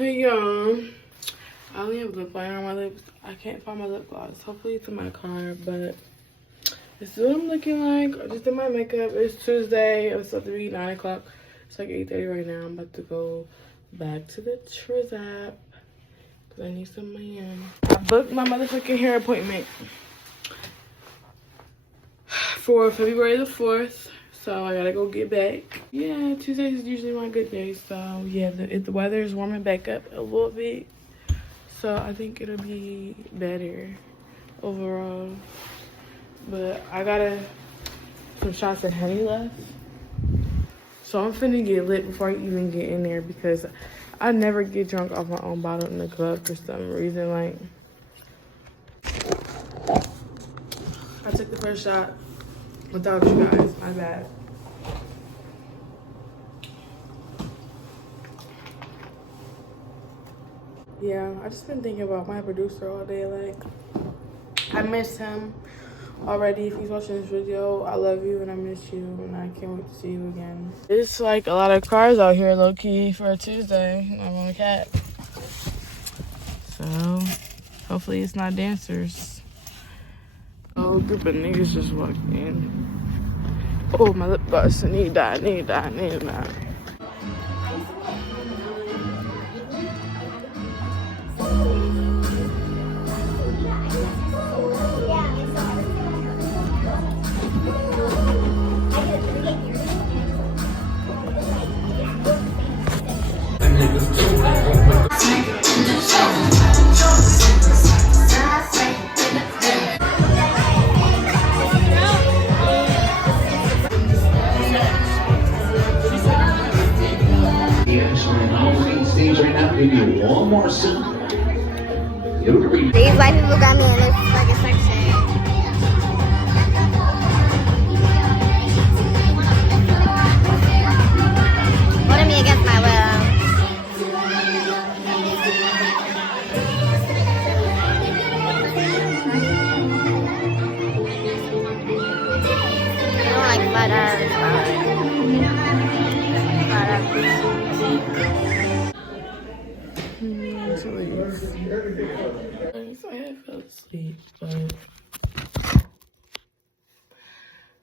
Hey y'all, I only have lip liner on my lips. I can't find my lip gloss. Hopefully it's in my car, but this is what I'm looking like. I just did my makeup. It's Tuesday. It's supposed to be 9 o'clock. It's like 8:30 right now. I'm about to go back to the Trizap because I need some money. I booked my motherfucking hair appointment for February the 4th. So I gotta go get back. Yeah, Tuesdays is usually my good day. So yeah, the weather is warming back up a little bit. So I think it'll be better overall. But I got some shots of honey left. So I'm finna get lit before I even get in there because I never get drunk off my own bottle in the club for some reason. Like, I took the first shot without you guys, my bad. Yeah, I just been thinking about my producer all day. Like, I miss him already. If he's watching this video, I love you and I miss you and I can't wait to see you again. It's like a lot of cars out here, low key, for a Tuesday. I'm on a cat. So, hopefully it's not dancers. A whole group of niggas just walked in. Oh, my lip gloss. I need that, I need that, I need that. Maybe one more soup. These white people got me in this fucking section. Holding me against my will. I don't like flat ass. I had fell asleep, but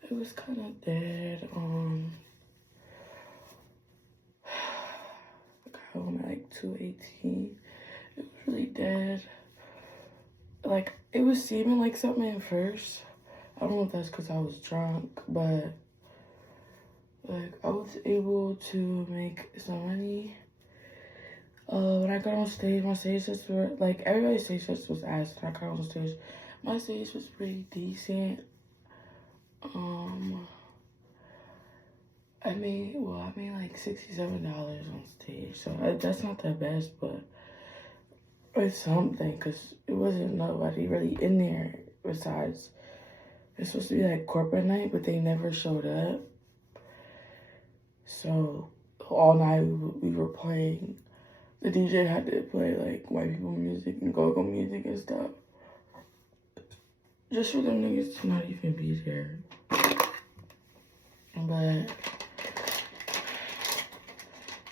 it was kind of dead. I got home at like 2:18. It was really dead. Like, it was seeming like something at first. I don't know if that's because I was drunk, but like I was able to make some money. When I got on stage, my stage sets were like everybody's stage sets was ass. When I got on stage, my stage was pretty decent. I made like $67 on stage, so that's not the best, but it's something because it wasn't nobody really in there besides. It's supposed to be like corporate night, but they never showed up. So all night we were playing. The DJ had to play like white people music and go-go music and stuff. Just for them niggas to not even be there. But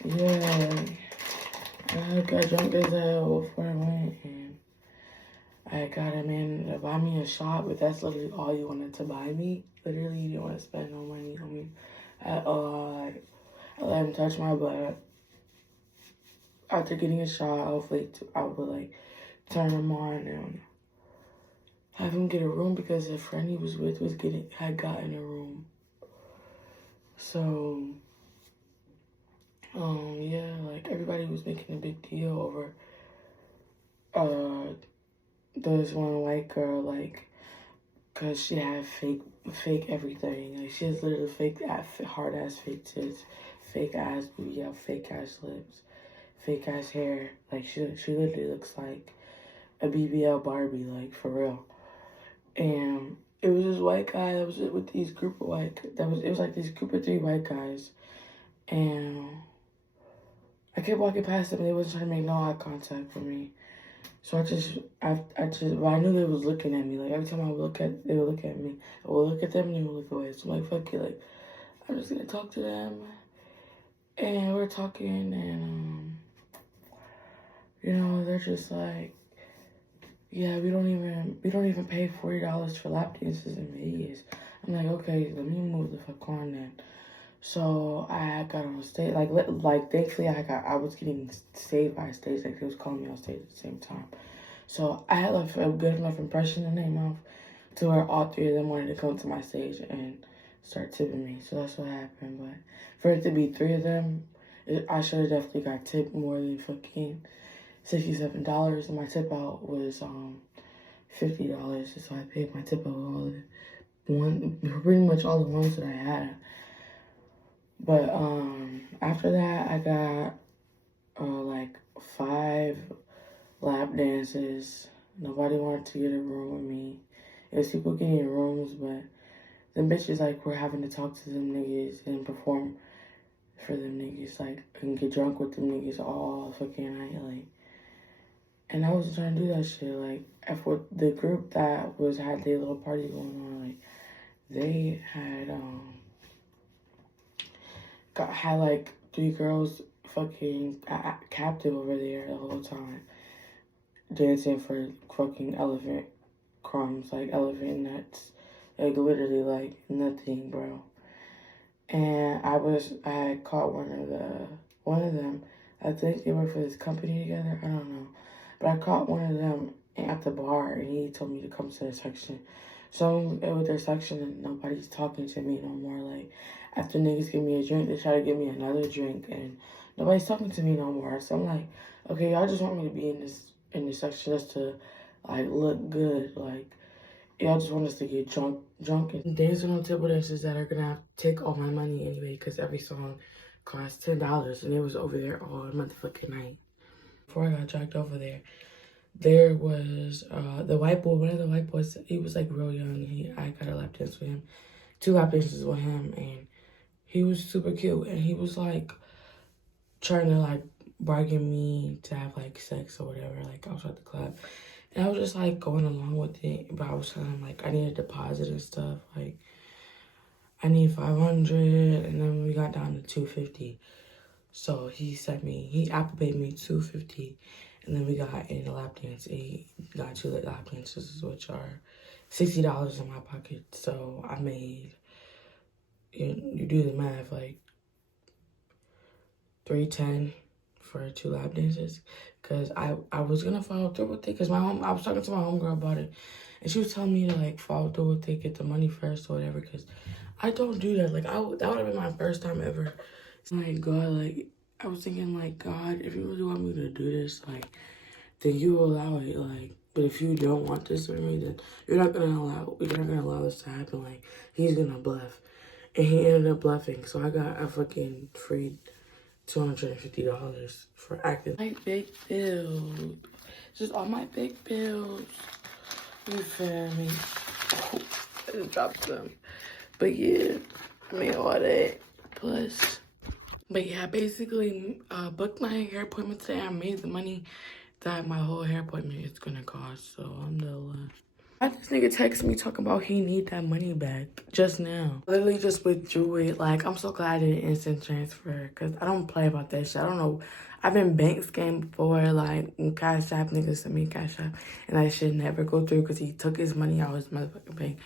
yeah, I got drunk as hell before I went and I got a man to buy me a shot, but that's literally all you wanted to buy me. Literally, you didn't want to spend no money on me at all. Like, I let him touch my butt. After getting a shot, I would like turn him on and have him get a room because the friend he was with had gotten a room. So, yeah, like everybody was making a big deal over this one white girl, like, cause she had fake everything. Like, she has literally hard ass fake tits, fake ass booty, fake ass lips, fake ass hair. Like, she literally looks like a BBL Barbie, like, for real. And it was this white guy that was with these group of it was like this group of 3 white guys. And I kept walking past them and they wasn't trying to make no eye contact with me. So well, I knew they was looking at me. Like, every time I would look they would look at me. I would look at them and they would look away. So I'm like, fuck it, like, I'm just gonna talk to them. And we're talking and, You know, they're just like, yeah, we don't even pay $40 for lap dances in Vegas. I'm like, okay, let me move the fuck on then. So I got on stage, like thankfully I was getting saved by stage, like they was calling me on stage at the same time. So I had like a good enough impression in their mouth to where all three of them wanted to come to my stage and start tipping me. So that's what happened. But for it to be three of them, I should have definitely got tipped more than fucking $67. And my tip out was $50. So I paid my tip out pretty much all the ones that I had. But after that, I got like 5 lap dances. Nobody wanted to get a room with me. It was people getting rooms, but the bitches like were having to talk to them niggas and perform for them niggas, like, and get drunk with them niggas all fucking night, like. And I wasn't trying to do that shit. Like, for the group that had their little party going on, like, they had like 3 girls fucking captive over there the whole time, dancing for fucking elephant crumbs, like elephant nuts, like literally like nothing, bro. And I had caught one of them. I think they work for this company together. I don't know, but I caught one of them at the bar, and he told me to come to their section. So I'm with their section, and nobody's talking to me no more. Like, after niggas give me a drink, they try to give me another drink, and nobody's talking to me no more. So I'm like, okay, y'all just want me to be in this section just to like look good, like. Y'all just want us to get drunk and dancing on table dances that are gonna have to take all my money anyway, because every song costs $10, and it was over there all motherfucking night. Before I got dragged over there was the white boy, one of the white boys. He was like real young. I got a lap dance with him, 2 lap dances with him, and he was super cute. And he was like trying to like bargain me to have like sex or whatever, like outside the club. And I was just like going along with it, but I was telling him like I need a deposit and stuff. Like I need 500, and then we got down to 250. So he Apple paid me 250, and then we got in a lap dance. He got 2 lap dances, which are $60 in my pocket. So I made, you do the math, like $310 for 2 lap dances. Cause I was gonna follow through with it, cause I was talking to my homegirl about it, and she was telling me to like follow through with it, get the money first or whatever. Cause I don't do that. Like that would have been my first time ever. Like God, like I was thinking, like God, if you really want me to do this, like then you allow it. Like, but if you don't want this for me, then you're not gonna allow this to happen. Like he's gonna bluff, and he ended up bluffing. So I got a fucking free $250 for acting. My big bills. Just all my big bills. You feel me? I just dropped them. But yeah, I mean all that. Plus. But yeah, I basically booked my hair appointment today. I made the money that my whole hair appointment is gonna cost. So I'm the Why this nigga text me talking about he need that money back just now? Literally just withdrew it. Like, I'm so glad I did instant transfer, because I don't play about that shit. I don't know. I've been bank scammed before, like, Cash App niggas sent me Cash App, and that shit never go through because he took his money out of his motherfucking bank.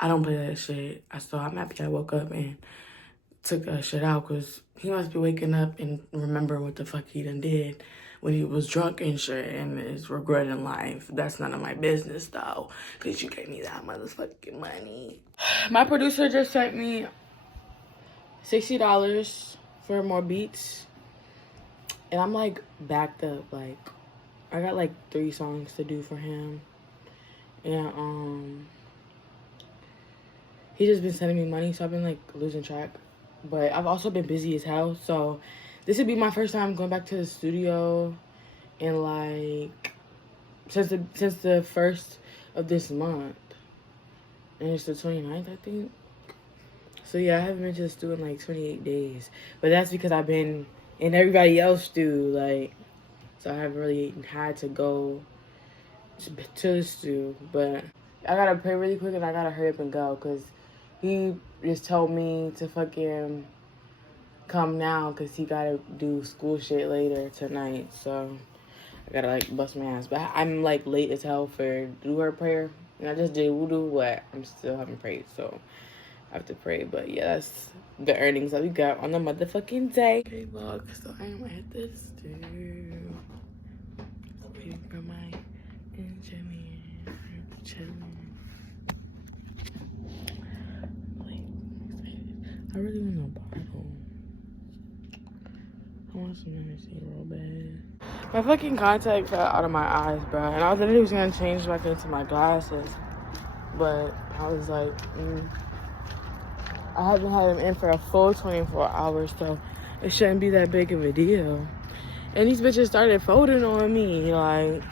I don't play that shit. So I'm happy I woke up and took that shit out, because he must be waking up and remember what the fuck he done did when he was drunk and shit and is regretting life. That's none of my business though, because you gave me that motherfucking money. My producer just sent me $60 for more beats, and I'm like backed up. Like I got like 3 songs to do for him, and he just been sending me money, so I've been like losing track. But I've also been busy as hell, so this would be my first time going back to the studio in like since the 1st of this month, and it's the 29th, I think. So yeah, I haven't been to the studio in like 28 days, but that's because I've been in everybody else do, like, so I haven't really had to go to the studio. But I gotta pray really quick, and I gotta hurry up and go, because he just told me to fucking come now because he gotta do school shit later tonight. So I gotta like bust my ass. But I'm like late as hell for do her prayer. And I just did wudu, but I'm still haven't prayed, so I have to pray. But yeah, that's the earnings that we got on the motherfucking day. Okay, vlog. So I am at the stew. Waiting for my engineer. I'm chilling. I really want a bottle. I want some Hennessy real bad. My fucking contact fell out of my eyes, bro. And I thought it was gonna change back into my glasses. But I was like, I haven't had them in for a full 24 hours, so it shouldn't be that big of a deal. And these bitches started folding on me, like,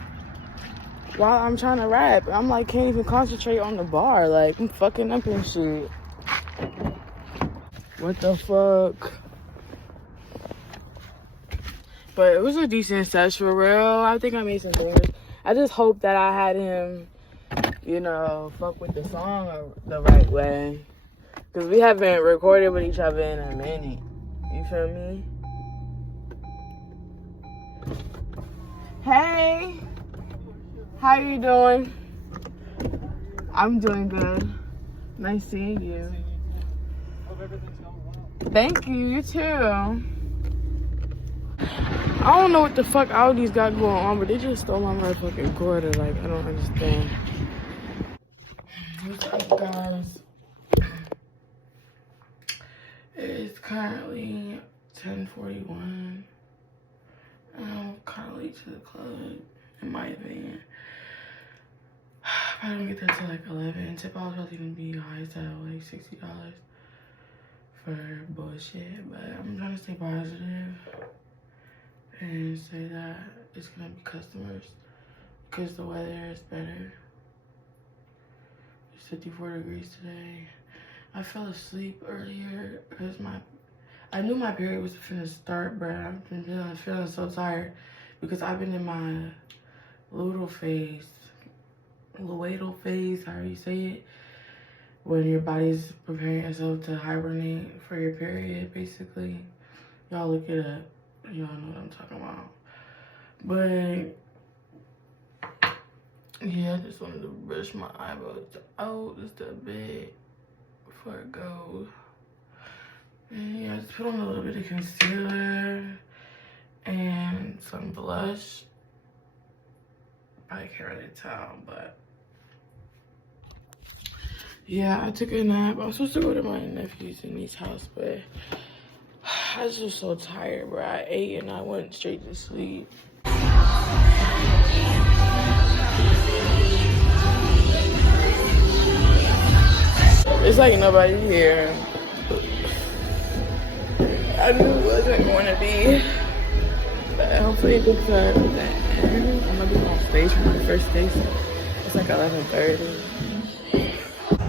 while I'm trying to rap. I'm like, can't even concentrate on the bar. Like, I'm fucking up and shit. What the fuck? But it was a decent set for real. I think I made some things. I just hope that I had him, you know, fuck with the song the right way. Because we haven't recorded with each other in a minute. You feel me? Hey! How you doing? I'm doing good. Nice seeing you. Thank you, you too. I don't know what the fuck Audi's got going on, but they just stole my motherfucking quarter. Like, I don't understand. What's up, guys? It's currently 10:41. I'm kind of late to the club, in my opinion. I don't get there till like 11. Tip out probably gonna be high as hell, like $60 for bullshit. But I'm trying to stay positive and say that it's gonna be customers because the weather is better. It's 54 degrees today. I fell asleep earlier because I knew my period was finna start, but I've been feeling so tired because I've been in my luteal phase, however you say it, when your body's preparing itself to hibernate for your period, basically. Y'all look it up. Y'all know what I'm talking about. But yeah, I just wanted to brush my eyeballs out just a bit before it goes. And yeah, just put on a little bit of concealer and some blush. Probably can't really tell, but yeah, I took a nap. I was supposed to go to my nephew's and niece's house, but I was just so tired, bro. I ate and I went straight to sleep. It's like nobody here. I knew it wasn't going to be, but hopefully it looks good. I'm gonna be on stage for my first stage. It's like 11:30.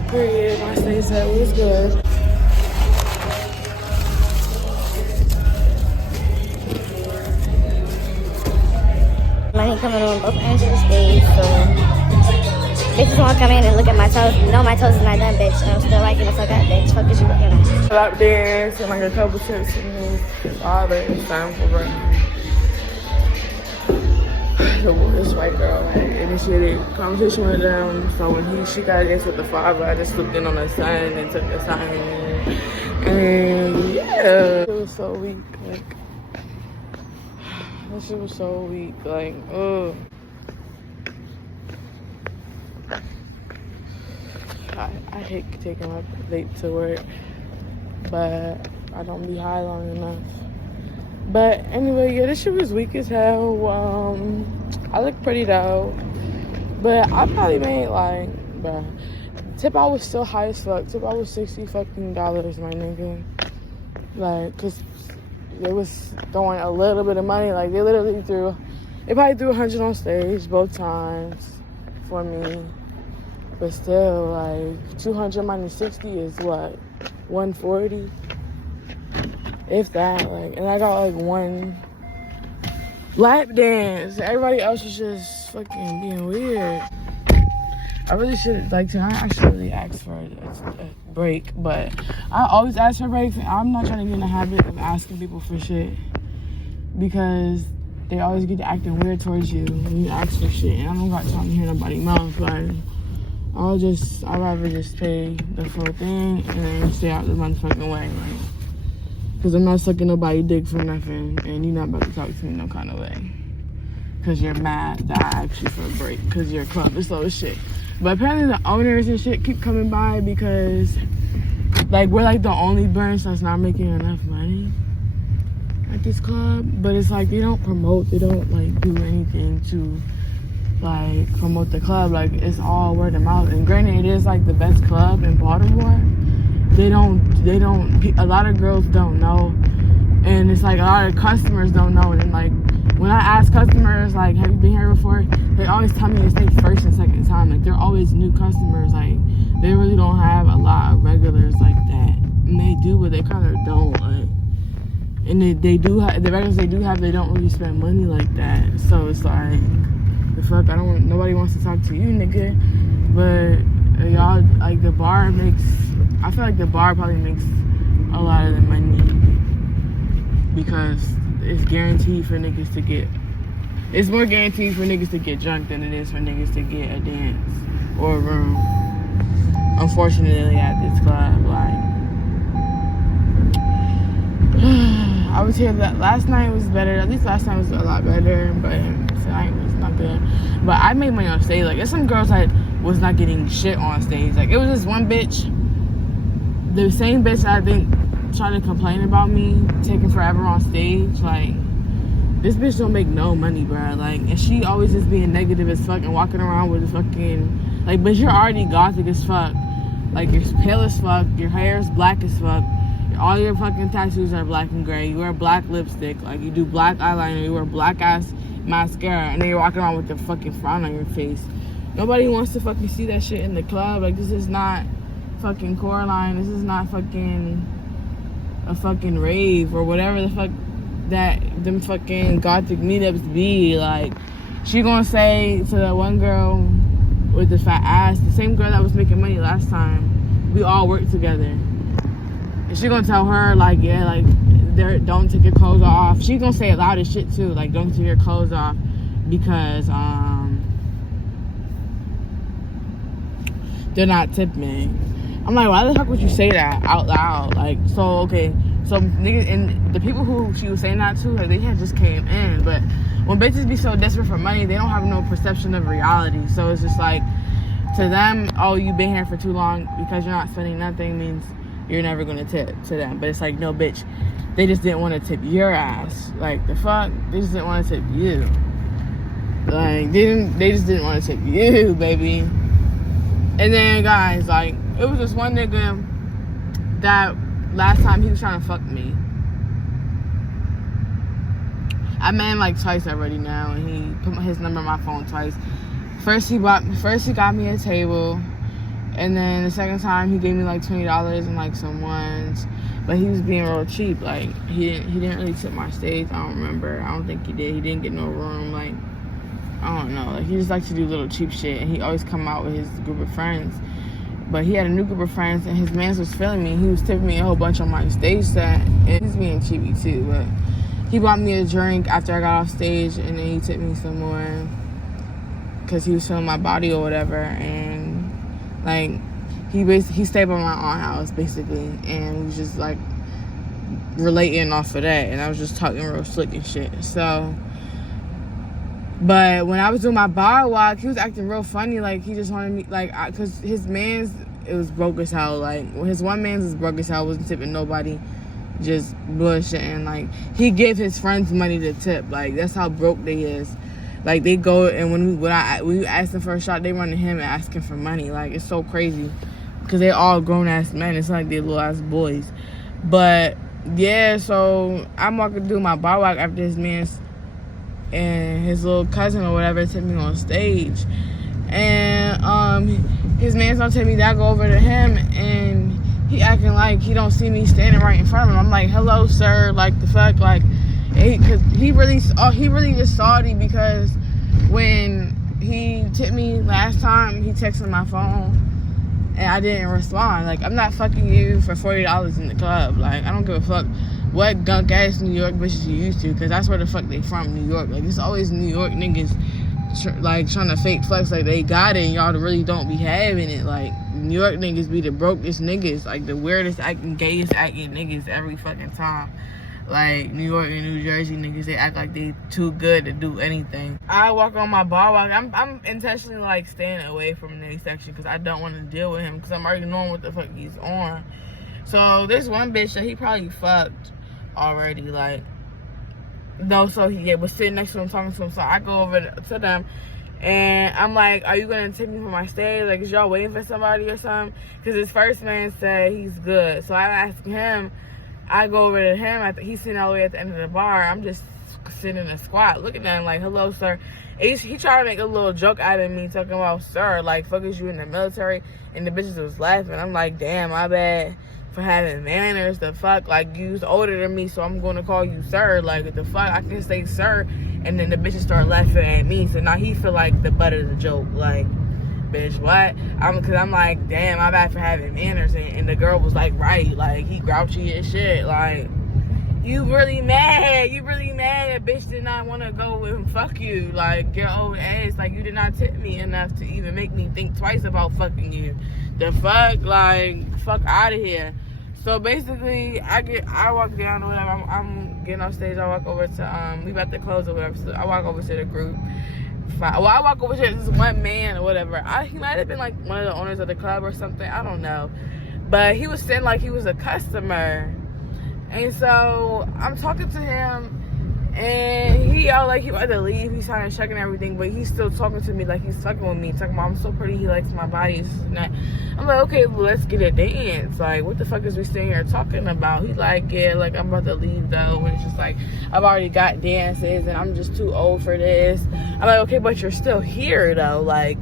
Period. My stage set was good. Money coming on both ends of the stage, so bitches wanna come in and look at my toes. No, my toes is not done, bitch. I'm still liking the fuck out, bitch. Fuck is you looking at? Up there, and like a couple trips and his father. It's time for breakfast. This white girl had initiated conversation with them, so when she got against with the father, I just slipped in on the son and took the son. And yeah, it was so weak. Like, that shit was so weak. Like, ugh. I hate taking my vape to work, but I don't be high long enough. But anyway, yeah, this shit was weak as hell. I look pretty though, but I probably made like, bruh, tip out was still high as fuck. Tip out was $60 fucking, my nigga. Like, cause they was throwing a little bit of money. Like they probably threw 100 on stage both times for me. But still, like, 200 minus 60 is what? 140? If that, like, and I got like one lap dance. Everybody else was just fucking being weird. I really should, like, tonight I should really ask for a break, but I always ask for breaks, and I'm not trying to get in the habit of asking people for shit because they always get to acting weird towards you when you ask for shit. And I don't got time to hear nobody mouth. Like, I'd rather just pay the full thing and then stay out the motherfucking way. Like, because I'm not sucking nobody dick for nothing. And you're not about to talk to me no kind of way. Because you're mad that I asked you for a break. Because your club is slow as shit. But apparently the owners and shit keep coming by because, like, we're like the only branch that's not making enough money at this club. But it's like they don't promote, they don't like do anything to like promote the club. Like, it's all word of mouth. And granted, it is like the best club in Baltimore. They don't, a lot of girls don't know. And it's like a lot of customers don't know. And like, when I ask customers, like, have you been here before? They always tell me to stay first and second time. Like, they're always new customers. Like, they really don't have a lot of regulars like that. And they do, but they kind of don't. Like, and they do have, the regulars they do have, they don't really spend money like that. So it's like, the fuck, nobody wants to talk to you, nigga. But y'all, like, the bar makes, I feel like the bar probably makes a lot of the money because it's guaranteed for niggas to get, it's more guaranteed for niggas to get drunk than it is for niggas to get a dance or a room. Unfortunately, at this club, like, I was here last night was better. At least last night was a lot better, but tonight was not good. But I made money on stage. Like, there's some girls that was not getting shit on stage. Like, it was this one bitch, the same bitch that I think tried to complain about me taking forever on stage. Like, this bitch don't make no money, bro. Like, and she always just being negative as fuck and walking around with a fucking, like, but you're already gothic as fuck. Like, you're pale as fuck, your hair is black as fuck, all your fucking tattoos are black and gray, you wear black lipstick, like, you do black eyeliner, you wear black ass mascara, and then you're walking around with the fucking frown on your face. Nobody wants to fucking see that shit in the club. Like, this is not fucking Coraline, this is not fucking a fucking rave or whatever the fuck that them fucking gothic meetups be. Like, she gonna say to the one girl with the fat ass, the same girl that was making money last time, we all work together, and she gonna tell her, like, yeah, like, don't take your clothes off. She gonna say it loud as shit too, like, don't take your clothes off because they're not tipping. I'm like, why the fuck would you say that out loud? Like, so, okay, so niggas, and the people who she was saying that to, like, they had just came in. But when bitches be so desperate for money, they don't have no perception of reality. So it's just like, to them, oh, you've been here for too long, because you're not spending nothing means you're never gonna tip to them. But it's like, no, bitch, they just didn't want to tip your ass. Like, the fuck, they just didn't want to tip you. Like, they just didn't want to tip you, baby. And then, guys, like, it was this one nigga that last time he was trying to fuck me. I met him like twice already now, and he put his number on my phone twice. First he got me a table, and then the second time he gave me like $20 and like some ones. But he was being real cheap. Like, he didn't really tip my stage. I don't remember. I don't think he did. He didn't get no room. Like, I don't know. Like, he just likes to do little cheap shit, and he always come out with his group of friends. But he had a new group of friends, and his man was feeling me. He was tipping me a whole bunch on my stage set, and he's being cheapy too. But he bought me a drink after I got off stage, and then he tipped me some more because he was feeling my body or whatever. And like, he stayed by my aunt's house basically, and he was just like relating off of that, and I was just talking real slick and shit. So, but when I was doing my bar walk, he was acting real funny. Like, he just wanted me, like, because his man's, it was broke as hell. Like, his one man's was broke as hell, wasn't tipping nobody, just bullshitting. Like, he gave his friends money to tip. Like, that's how broke they is. Like, they go, and when we ask them for a shot, they run to him and ask him for money. Like, it's so crazy, because they all grown-ass men. It's not like they little-ass boys. But, yeah, so I'm walking through my bar walk after his man's and his little cousin or whatever took me on stage, and his man's gonna tell me that I go over to him, and he acting like he don't see me standing right in front of him. I'm like, hello, sir, like, the fuck, like, because he really just salty because when he tipped me last time, he texted my phone and I didn't respond. Like, I'm not fucking you for $40 in the club. Like, I don't give a fuck. what gunk ass New York bitches you used to, because that's where the fuck they from, New York. Like, it's always New York niggas like trying to fake flex like they got it, and y'all really don't be having it. Like, New York niggas be the brokest niggas, like the weirdest acting, gayest acting niggas every fucking time. Like, New York and New Jersey niggas, they act like they too good to do anything. I walk on my bar walk. I'm intentionally like staying away from the section because I don't want to deal with him, because I'm already knowing what the fuck he's on. So there's one bitch that he probably fucked already, like, no, so he was sitting next to him talking to him. So I go over to them and I'm like, are you gonna take me for my stay? Like, is y'all waiting for somebody or something? Because his first man said he's good. So I asked him, I go over to him, he's sitting all the way at the end of the bar. I'm just sitting in a squat looking at him like, hello, sir. And he tried to make a little joke out of me talking about, sir, like, fuck is you in the military? And the bitches was laughing. I'm like, damn, my bad for having manners. The fuck, like, you's older than me, so I'm gonna call you sir. Like, the fuck, I can say sir, and then the bitches start laughing at me. So now he feel like the butt of the joke. Like, bitch, what? Cause I'm like, damn, my bad for having manners. And the girl was like, right, like, he grouchy as shit. Like, you really mad? You really mad? That bitch did not want to go with him. Fuck you. Like, your old ass. Like, you did not tip me enough to even make me think twice about fucking you. The fuck? Like, fuck out of here. So basically, I walk down or whatever. I'm getting off stage. I walk over to we about to close or whatever. So I walk over to the group. Well, I walk over to this one man or whatever. He might have been like one of the owners of the club or something. I don't know. But he was saying like he was a customer. And so I'm talking to him, and he all like he about to leave. He's trying to check and everything, but he's still talking to me like he's fucking with me, talking about I'm so pretty, he likes my body, and that. I'm like, okay, well, let's get a dance. Like, what the fuck is we sitting here talking about? He's like, yeah, like, I'm about to leave though. And it's just like, I've already got dances and I'm just too old for this. I'm like, okay, but you're still here though. Like,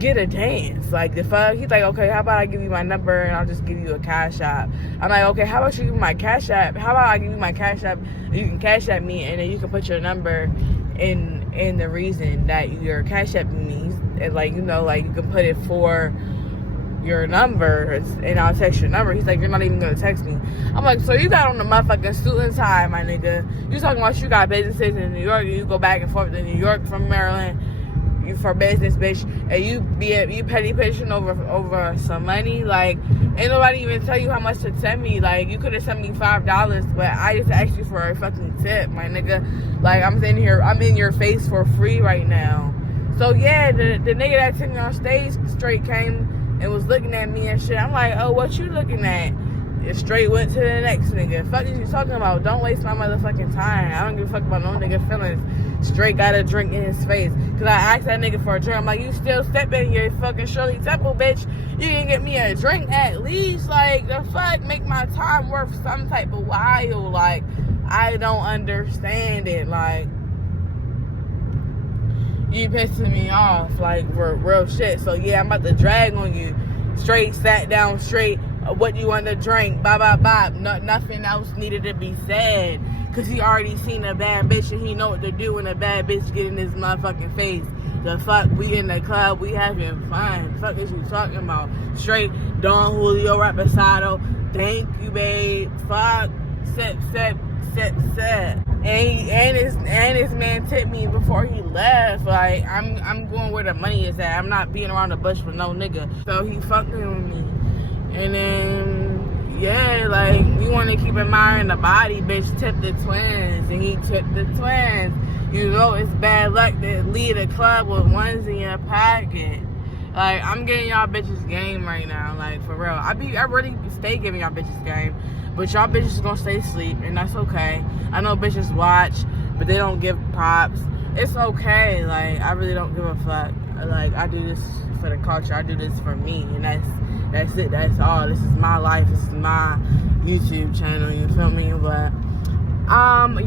get a dance. Like, the fuck? He's like, okay, how about I give you my number and I'll just give you a cash app. I'm like, okay, how about you give me my cash app? How about I give you my cash app? You can cash app me, and then you can put your number in the reason that you're cash apping me. And, like, you know, like, you can put it for your number, and I'll text your number. He's like, you're not even gonna text me. I'm like, so you got on the motherfucking suit and tie, my nigga. You talking about you got businesses in New York, and you go back and forth to New York from Maryland. You for business, bitch, and you petty pitching over some money. Like, ain't nobody even tell you how much to send me. Like, you could have sent me $5, but I just asked you for a fucking tip, my nigga. Like, I'm in your face for free right now. So yeah, the nigga that took me on stage straight came and was looking at me and shit. I'm like, oh, what you looking at? It straight went to the next nigga. Fuck is you talking about? Don't waste my motherfucking time. I don't give a fuck about no nigga feelings. Straight got a drink in his face. Cause I asked that nigga for a drink. I'm like, you still stepping your fucking Shirley Temple, bitch. You didn't get me a drink at least. Like, the fuck, make my time worth some type of while. Like, I don't understand it. Like, you pissing me off. Like, for real shit. So yeah, I'm about to drag on you. Straight, sat down straight. What you want to drink? Bye, bye, bye. Nothing else needed to be said. Cause he already seen a bad bitch and he know what to do when a bad bitch get in his motherfucking face. The fuck, we in the club, we having fun. The fuck is you talking about? Straight Don Julio Reposado. Thank you, babe. Fuck. Sip. And his man tipped me before he left. Like, I'm going where the money is at. I'm not being around the bush with no nigga. So he fucking with me. And then, yeah, like, you want to keep in mind the body, bitch, tip the twins. And he tipped the twins. You know it's bad luck to leave a club with ones in your pocket. Like, I'm getting y'all bitches game right now. Like, for real. I really stay giving y'all bitches game. But y'all bitches gonna stay asleep, and that's okay. I know bitches watch, but they don't give props. It's okay. Like, I really don't give a fuck. Like, I do this for the culture. I do this for me, and that's it. That's all. This is my life. This is my YouTube channel. You feel me? But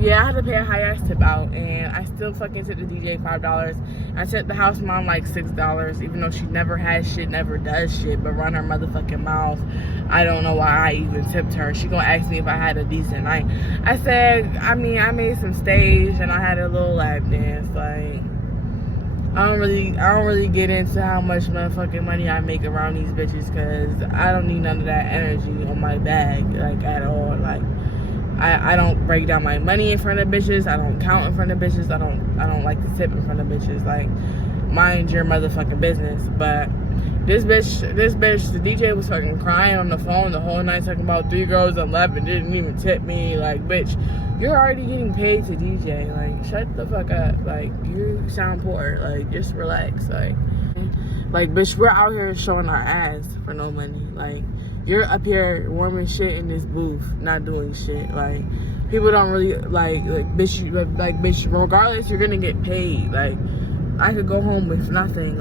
yeah, I had to pay a high ass tip out, and I still fucking tipped the DJ $5. I tipped the house mom like $6, even though she never has shit, never does shit, but run her motherfucking mouth. I don't know why I even tipped her. She gonna ask me if I had a decent night. I said, I made some stage and I had a little lap dance. Like, I don't really get into how much motherfucking money I make around these bitches, cause I don't need none of that energy on my bag, like, at all. Like, I don't break down my money in front of bitches. I don't count in front of bitches. I don't like to tip in front of bitches. Like, mind your motherfucking business. But this bitch, the DJ was fucking crying on the phone the whole night, talking about 3 girls and left and didn't even tip me. Like, bitch, you're already getting paid to DJ. Like, shut the fuck up. Like, you sound poor. Like, just relax. Like, bitch, we're out here showing our ass for no money. Like, you're up here warming shit in this booth, not doing shit. Like, people don't really, bitch, regardless, you're gonna get paid. Like, I could go home with nothing.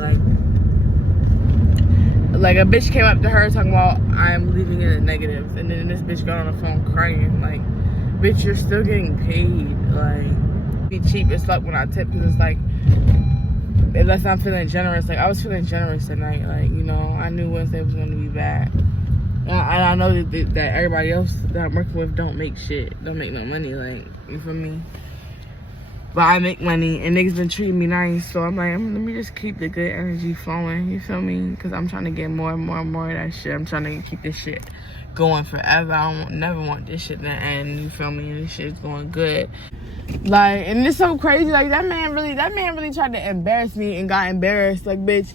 Like a bitch came up to her talking about, I'm leaving in the negatives. And then this bitch got on the phone crying. Like, bitch, you're still getting paid. Like, be cheap as fuck when I tip, because it's like, unless I'm feeling generous. Like, I was feeling generous tonight. Like, you know, I knew Wednesday was going to be bad. And I know that everybody else that I'm working with don't make shit. Don't make no money. Like, you feel me? But I make money, and niggas been treating me nice. So I'm like, let me just keep the good energy flowing. You feel me? Because I'm trying to get more and more and more of that shit. I'm trying to keep this shit going forever. Never want this shit to end. You feel me? And this shit's going good. Like, and it's so crazy. Like, that man really tried to embarrass me and got embarrassed. Like, bitch,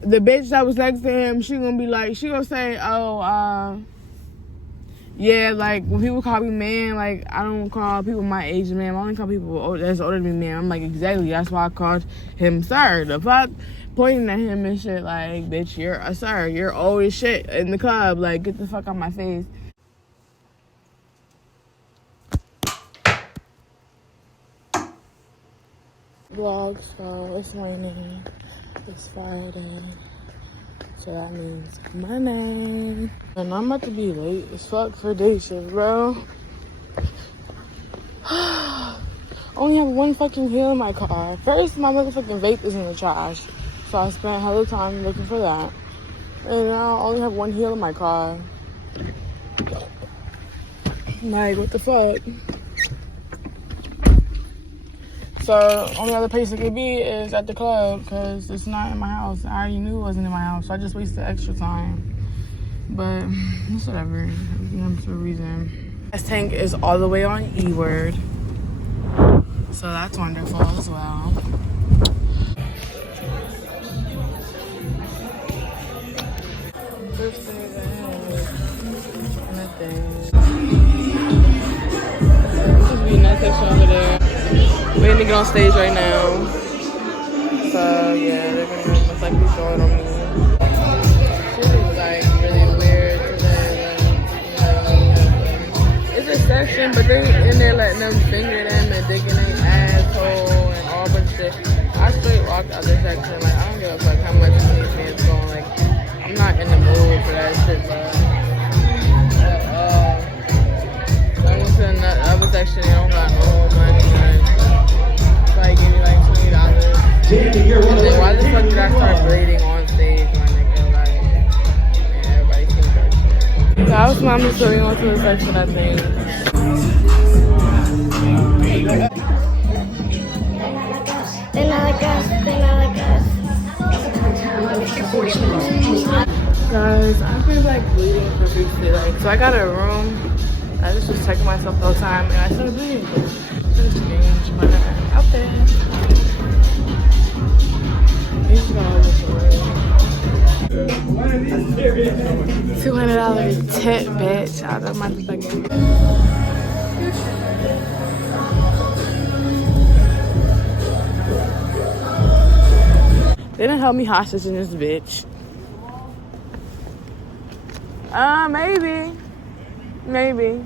the bitch that was next to him, she gonna say, oh, yeah, like, when people call me man, like, I don't call people my age man. I only call people that's older than me man. I'm like, exactly, that's why I called him sir. The fuck? Pointing at him and shit, like, bitch, you're a sir. You're old as shit in the club. Like, get the fuck out my face. Vlog, so it's raining. It's Friday. So that means money. And I'm about to be late as fuck for day shift, bro. I only have one fucking heel in my car. First, my motherfucking vape is in the trash. So I spent hella time looking for that. And now I only have one heel in my car. Like, what the fuck? So, only other place it could be is at the club, because it's not in my house. I already knew it wasn't in my house, so I just wasted extra time. But, it's whatever. It's for a reason. This tank is all the way on E-word. So, that's wonderful as well. First thing nothing. This is the next section over there. Waiting to get on stage right now. So yeah, they're gonna most likely throw it on me. Shit is like really weird today. Like, it's a section, but they in there letting them finger them and digging their asshole and all bunch of shit. I straight walk the other section. Like, I don't give a fuck how much these fans going. Like, I'm not in the mood for that shit, bro. I went to the other section. They don't got no money. Like, give me like $20. And then why the fuck did I start bleeding on stage, my nigga? Like, man, everybody thinks that shit. So I was mama so we went to the section, I think. They're not like us. Guys, I've been like bleeding profusely. Like, so I got a room. I just was checking myself all the time, and I started bleeding. So it's strange, but out there. $200 tip, bitch. Out of my fucking. They didn't help me hostage in this bitch. Maybe.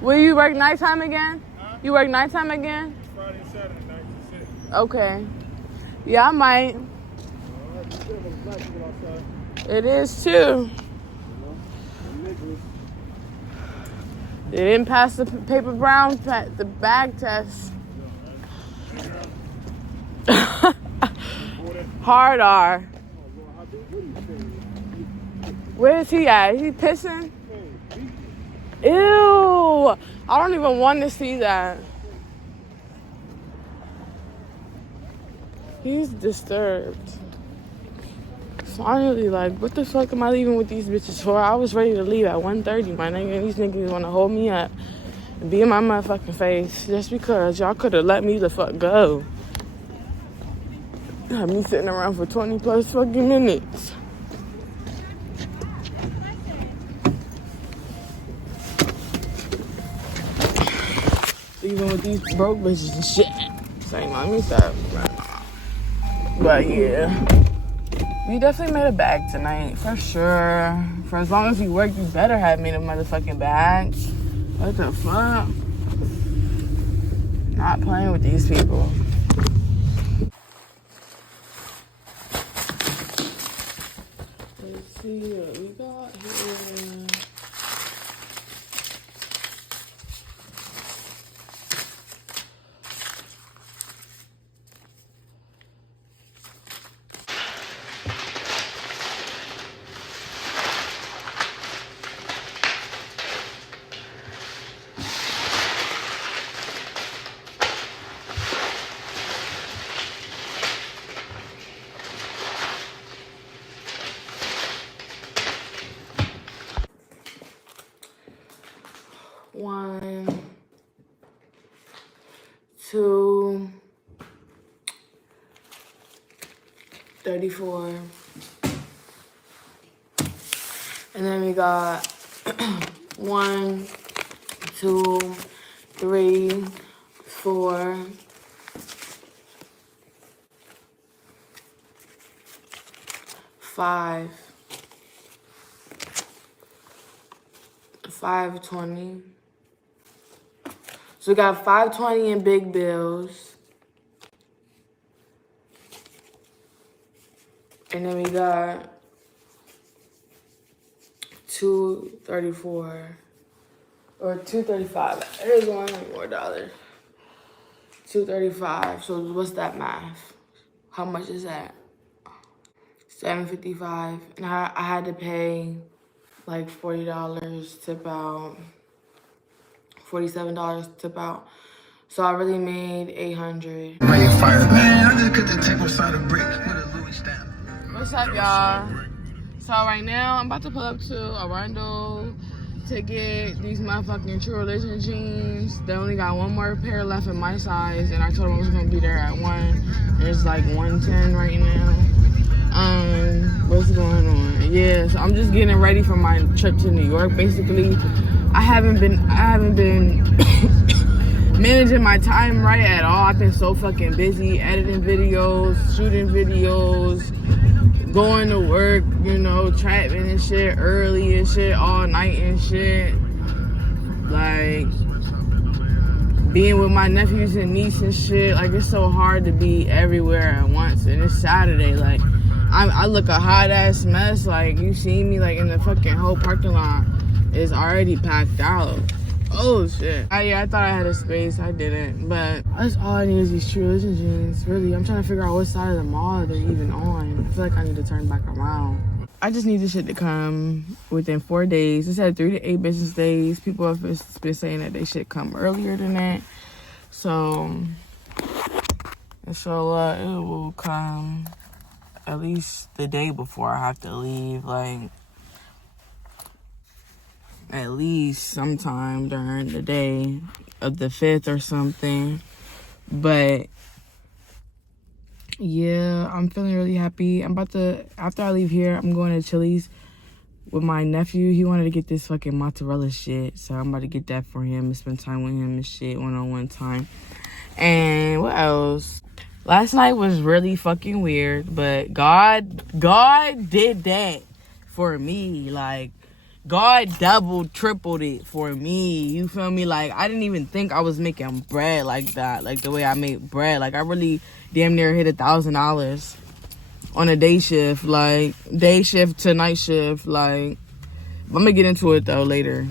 Will you work nighttime again? Huh? You work nighttime again? Friday and Saturday, 9 to 6. Okay. Yeah, I might. It is too. They didn't pass the paper brown, the bag test. Hard R. Where is he at? Is he pissing? Ew! I don't even want to see that. He's disturbed. Finally, like, what the fuck am I leaving with these bitches for? I was ready to leave at 1:30, my nigga. These niggas want to hold me up. be in my motherfucking face just because y'all could have let me the fuck go. Had me sitting around for 20 plus fucking minutes. Even with these broke bitches and shit. Same, let me stop. But yeah. We definitely made a bag tonight, for sure. For as long as you work, you better have made a motherfucking bag. What the fuck? Not playing with these people. Let's see what we got here. One, two, 34. And then we got 1, 2, 3, 4, 5, 520. So we got 520 in big bills. And then we got 234 or 235. There's one more dollar. 235. So what's that math? How much is that? $7.55. And I had to pay like $40 tip out. $47 tip out. So I really made $800. What's up, y'all? So right now I'm about to pull up to Arundel to get these motherfucking True Religion jeans. They only got one more pair left in my size, and I told them I was gonna be there at 1. There's like 110 right now. What's going on? Yeah, so I'm just getting ready for my trip to New York. Basically, I haven't been managing my time right at all. I've been so fucking busy editing videos, shooting videos, going to work, you know, trapping and shit early and shit, all night and shit. Like, being with my nephews and niece and shit. Like, it's so hard to be everywhere at once. And it's Saturday. Like, I look a hot ass mess. Like, you see me, like, in the fucking whole parking lot is already packed out. Oh shit. Yeah, I thought I had a space. I didn't. But that's all I need is these True Religion jeans. Really, I'm trying to figure out what side of the mall they're even on. I feel like I need to turn back around. I just need this shit to come within 4 days. It said 3 to 8 business days. People have been saying that they should come earlier than that. So, inshallah, it will come at least the day before I have to leave. Like, at least sometime during the day of the 5th or something. But yeah, I'm feeling really happy. I'm about to, after I leave here, I'm going to Chili's with my nephew. He wanted to get this fucking mozzarella shit, so I'm about to get that for him and spend time with him and shit, one-on-one time. And what else? Last night was really fucking weird, but God did that for me. Like, God doubled, tripled it for me. You feel me? Like, I didn't even think I was making bread like that. Like, the way I made bread. Like, I really damn near hit $1,000 on a day shift. Like, day shift to night shift. Like, I'm gonna get into it, though, later.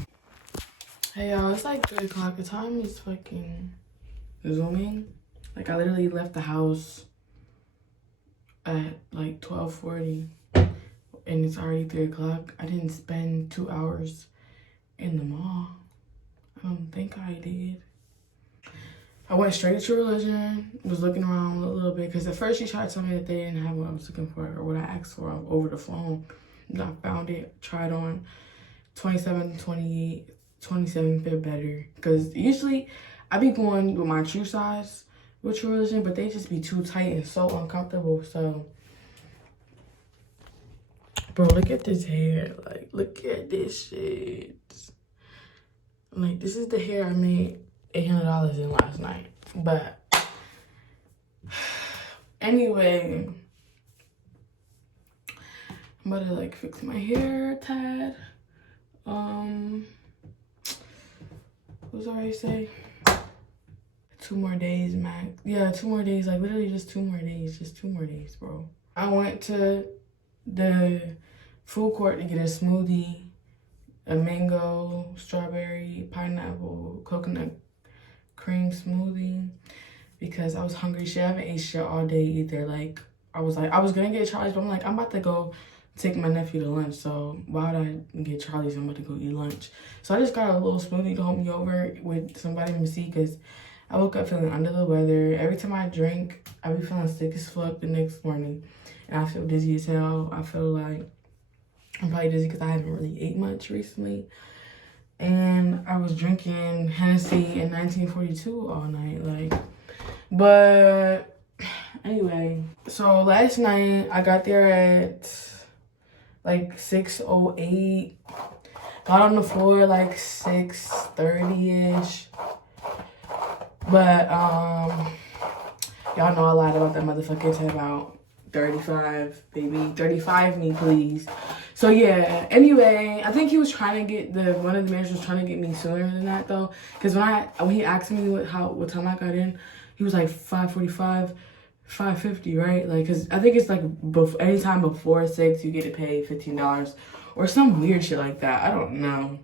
Hey, y'all. It's like 3 o'clock. The time is fucking zooming. Like, I literally left the house at, like, 12:40. And it's already 3 o'clock. I didn't spend 2 hours in the mall. I don't think I did. I went straight to True Religion. Was looking around a little bit. Because at first she tried to tell me that they didn't have what I was looking for. Or what I asked for over the phone. And I found it. Tried on 27, 28, 27 fit better. Because usually I be going with my true size with True Religion, but they just be too tight and so uncomfortable. So, bro, look at this hair. Like, look at this shit. Like, this is the hair I made $800 in last night. But anyway, I'm about to like fix my hair a tad. What was I already say? 2 more days, max. Yeah, 2 more days. Like literally just 2 more days. Just 2 more days, bro. I went to the food court to get a smoothie, a mango, strawberry, pineapple, coconut cream smoothie because I was hungry. Shit, I haven't ate shit all day either. Like I was gonna get Charlie's, but I'm like, I'm about to go take my nephew to lunch. So why would I get Charlie's? I'm about to go eat lunch. So I just got a little smoothie to hold me over with some vitamin C because I woke up feeling under the weather. Every time I drink, I be feeling sick as fuck the next morning. And I feel dizzy as hell. I feel like I'm probably dizzy because I haven't really ate much recently. And I was drinking Hennessy in 1942 all night. Like, but anyway. So last night, I got there at like 6:08. Got on the floor like 6:30-ish. But y'all know a lot about that motherfucker. It's about 35, baby. 35 me, please. So yeah, anyway, I think he was trying to get one of the managers was trying to get me sooner than that though. Cause when he asked me what time I got in, he was like 5:45, 5:50, right? Like, cause I think it's like anytime before 6, you get to pay $15 or some weird shit like that. I don't know.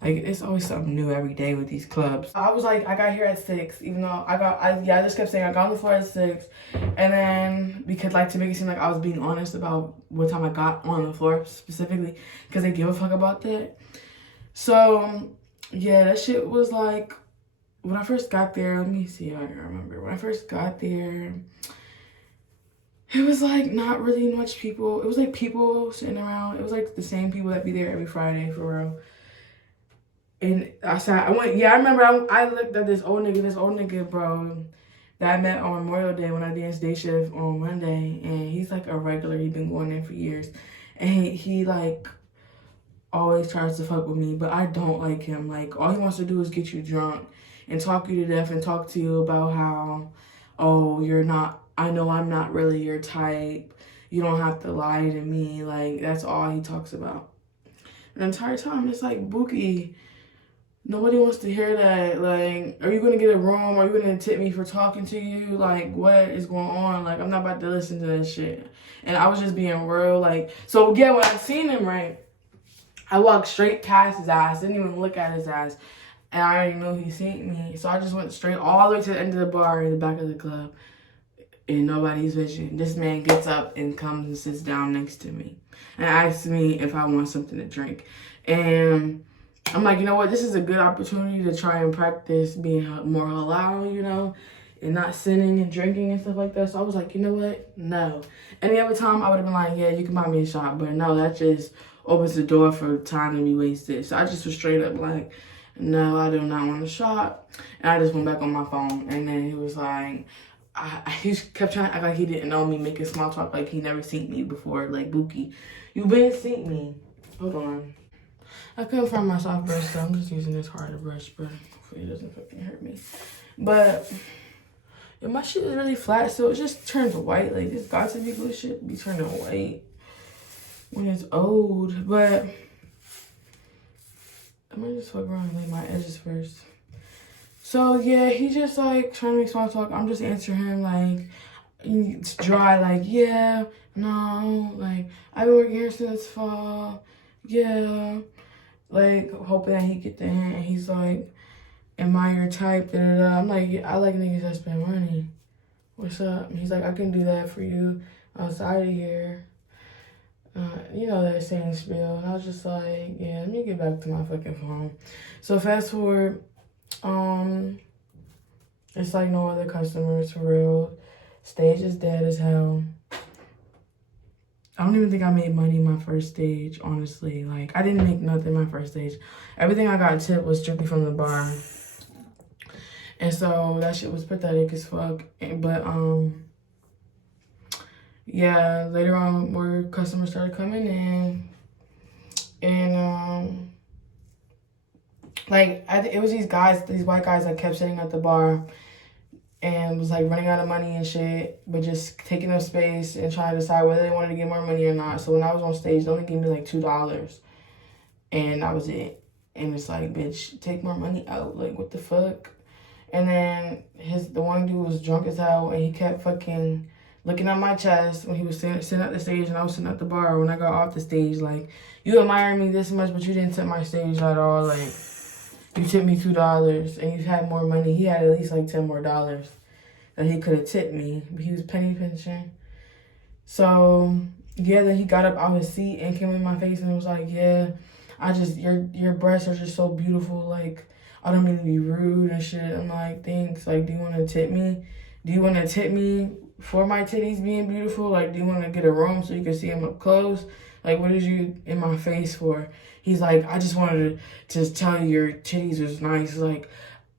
Like, it's always something new every day with these clubs. I was like, I got here at 6, even though I just kept saying I got on the floor at 6. And then, because like, to make it seem like I was being honest about what time I got on the floor specifically, because they give a fuck about that. So, yeah, that shit was like, when I first got there, let me see, I remember. When I first got there, it was like not really much people. It was like people sitting around. It was like the same people that be there every Friday, for real. And I remember I looked at this old nigga, bro, that I met on Memorial Day when I danced day shift on Monday. And he's like a regular. He's been going there for years. And he like always tries to fuck with me, but I don't like him. Like, all he wants to do is get you drunk and talk you to death and talk to you about how, oh, I know I'm not really your type. You don't have to lie to me. Like, that's all he talks about. And the entire time, it's like, Bookie, nobody wants to hear that. Like, are you going to get a room? Are you going to tip me for talking to you? Like, what is going on? Like, I'm not about to listen to that shit. And I was just being real. Like, so yeah, when I seen him, right, I walked straight past his ass. Didn't even look at his ass. And I already knew he seen me. So I just went straight all the way to the end of the bar in the back of the club. In nobody's vision. This man gets up and comes and sits down next to me. And asks me if I want something to drink. And I'm like, you know what? This is a good opportunity to try and practice being more halal, you know, and not sinning and drinking and stuff like that. So I was like, you know what? No. Any other time I would have been like, yeah, you can buy me a shot. But no, that just opens the door for time to be wasted. So I just was straight up like, no, I do not want a shot. And I just went back on my phone. And then he was like, he kept trying to act like he didn't know me, making small talk like he never seen me before. Like, Bookie, you been seen me. Hold on. I couldn't find my soft brush, so I'm just using this harder brush, but hopefully it doesn't fucking hurt me. But yeah, my shit is really flat, so it just turns white. Like, this got to be glue shit be turning white when it's old. But I might just fuck around and lay my edges first. So yeah, he just like trying to make small talk. I'm just answering him like, it's dry, like, yeah, no, like, I've been working here since fall, yeah. Like, hoping that he get the hint. And he's like, am I your type? Da, da, da. I'm like, yeah, I like niggas that spend money. What's up? And he's like, I can do that for you outside of here. You know that same spiel. And I was just like, yeah, let me get back to my fucking phone. So fast forward, it's like no other customers for real. Stage is dead as hell. I don't even think I made money my first stage, honestly. Like, I didn't make nothing my first stage. Everything I got tipped was strictly from the bar. And so that shit was pathetic as fuck. But, yeah, later on, more customers started coming in. And, like, it was these white guys that kept sitting at the bar and was like running out of money and shit, but just taking up space and trying to decide whether they wanted to get more money or not. So when I was on stage, they only gave me like $2, and that was it. And it's like, bitch, take more money out. Like, what the fuck? And then the one dude was drunk as hell, and he kept fucking looking at my chest when he was sitting at the stage and I was sitting at the bar. When I got off the stage, like, you admire me this much, but you didn't tip my stage at all. Like, you tipped me $2 and you had more money. He had at least like $10 more that he could have tipped me, but he was penny pinching. So yeah, then he got up out his seat and came in my face and was like, yeah, your breasts are just so beautiful. Like, I don't mean to be rude and shit. I'm like, thanks. Like, do you want to tip me? Do you want to tip me for my titties being beautiful? Like, do you want to get a room so you can see them up close? Like, what is you in my face for? He's like, I just wanted to just tell you your titties was nice. Like,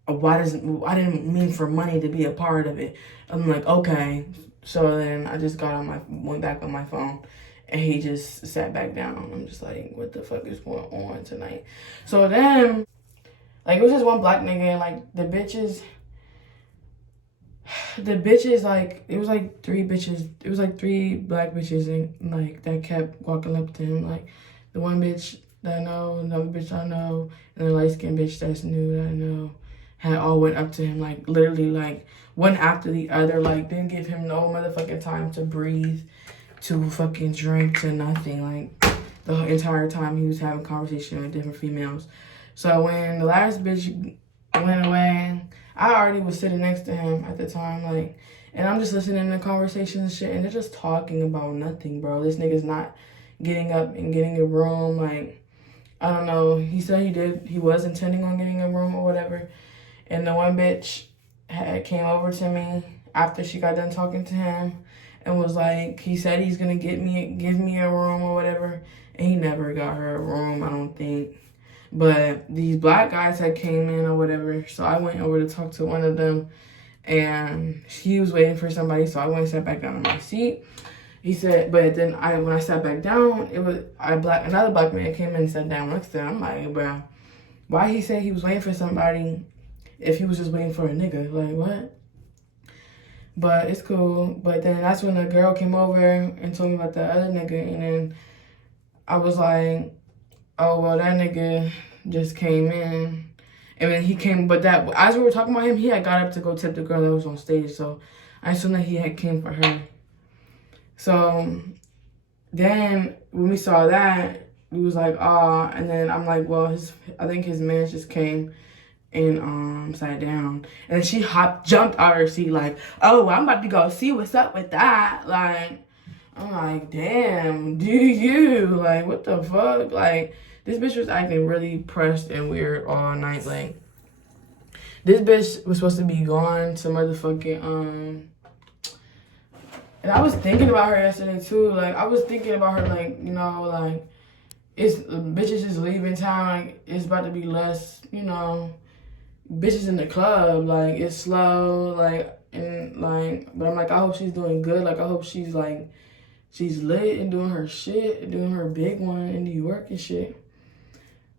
I didn't mean for money to be a part of it. I'm like, okay. So then I just went back on my phone, and he just sat back down. I'm just like, what the fuck is going on tonight? So then, like, it was just one black nigga, and like the bitches, like, it was like three black bitches, and like that kept walking up to him. Like, the one bitch that I know, another bitch I know, and the light-skinned bitch that's new that I know, had all went up to him, like, literally, like, one after the other, like, didn't give him no motherfucking time to breathe, to fucking drink, to nothing, like, the entire time he was having conversation with different females. So when the last bitch went away, I already was sitting next to him at the time, like, and I'm just listening to conversations and shit, and they're just talking about nothing, bro. This nigga's not getting up and getting a room, like, I don't know. He said he was intending on getting a room or whatever. And the one bitch came over to me after she got done talking to him and was like, he said he's gonna give me a room or whatever. And he never got her a room, I don't think. But these black guys had came in or whatever. So I went over to talk to one of them, and he was waiting for somebody. So I went and sat back down in my seat. He said, but then when I sat back down, another black man came in and sat down next to him. I'm like, bro, why he said he was waiting for somebody if he was just waiting for a nigga? Like, what? But it's cool. But then that's when the girl came over and told me about the other nigga. And then I was like, oh, well, that nigga just came in. And then he came, but as we were talking about him, he had got up to go tip the girl that was on stage. So I assumed that he had came for her. So then when we saw that, we was like, ah, and then I'm like, well, I think his man just came and sat down. And then she jumped out of her seat like, oh, I'm about to go see what's up with that. Like, I'm like, damn, do you? Like, what the fuck? Like, this bitch was acting really pressed and weird all night. Like, this bitch was supposed to be gone to motherfucking, and I was thinking about her yesterday too. Like, I was thinking about her, like, you know, like, bitches just leaving town. Like, it's about to be less, you know, bitches in the club. Like, it's slow. Like, and like, but I'm like, I hope she's doing good. Like, I hope she's like, she's lit and doing her shit, doing her big one in New York and shit.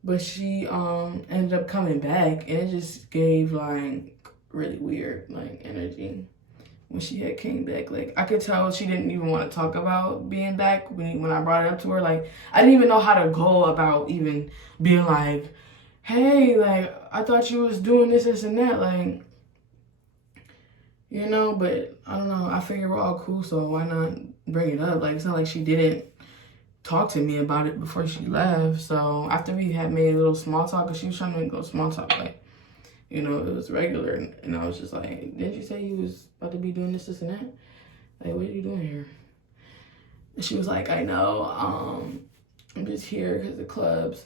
But she ended up coming back, and it just gave like really weird like energy. When she had came back, like, I could tell she didn't even want to talk about being back when I brought it up to her. Like, I didn't even know how to go about even being like, hey, like, I thought you was doing this and that, like, you know. But I don't know, I figure we're all cool, so why not bring it up? Like, it's not like she didn't talk to me about it before she left. So after we had made a little small talk, because she was trying to make a little small talk, like, you know, it was regular, and I was just like, didn't you say you was about to be doing this and that? Like, what are you doing here? And she was like, I know, I'm just here because the clubs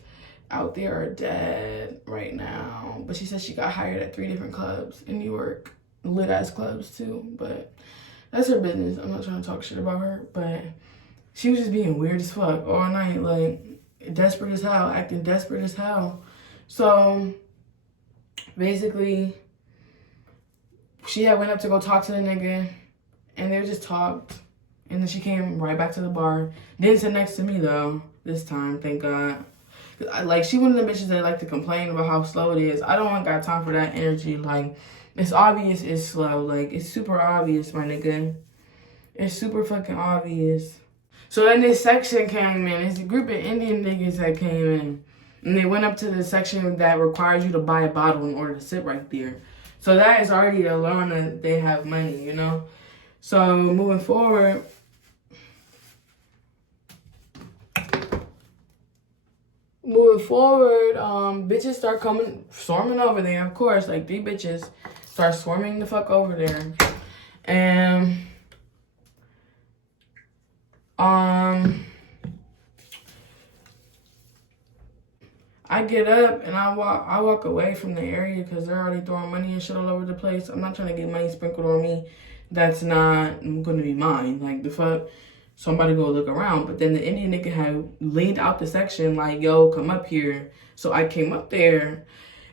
out there are dead right now. But she said she got hired at 3 different clubs in New York, lit ass clubs too, but that's her business. I'm not trying to talk shit about her, but she was just being weird as fuck all night, like desperate as hell, acting desperate as hell. So basically, she had went up to go talk to the nigga, and they just talked, and then she came right back to the bar. Didn't sit next to me though this time, thank God. Like, she one of the bitches that like to complain about how slow it is. I don't got time for that energy. Like, it's obvious it's slow. Like, it's super obvious, my nigga. It's super fucking obvious. So then this section came in. It's a group of Indian niggas that came in. And they went up to the section that requires you to buy a bottle in order to sit right there. So that is already the alarm that they have money, you know? So moving forward, bitches start swarming over there, of course. Like, 3 bitches start swarming the fuck over there. And I get up and I walk away from the area because they're already throwing money and shit all over the place. I'm not trying to get money sprinkled on me that's not going to be mine. Like, the fuck? Somebody go look around. But then the Indian nigga had leaned out the section like, yo, come up here. So I came up there.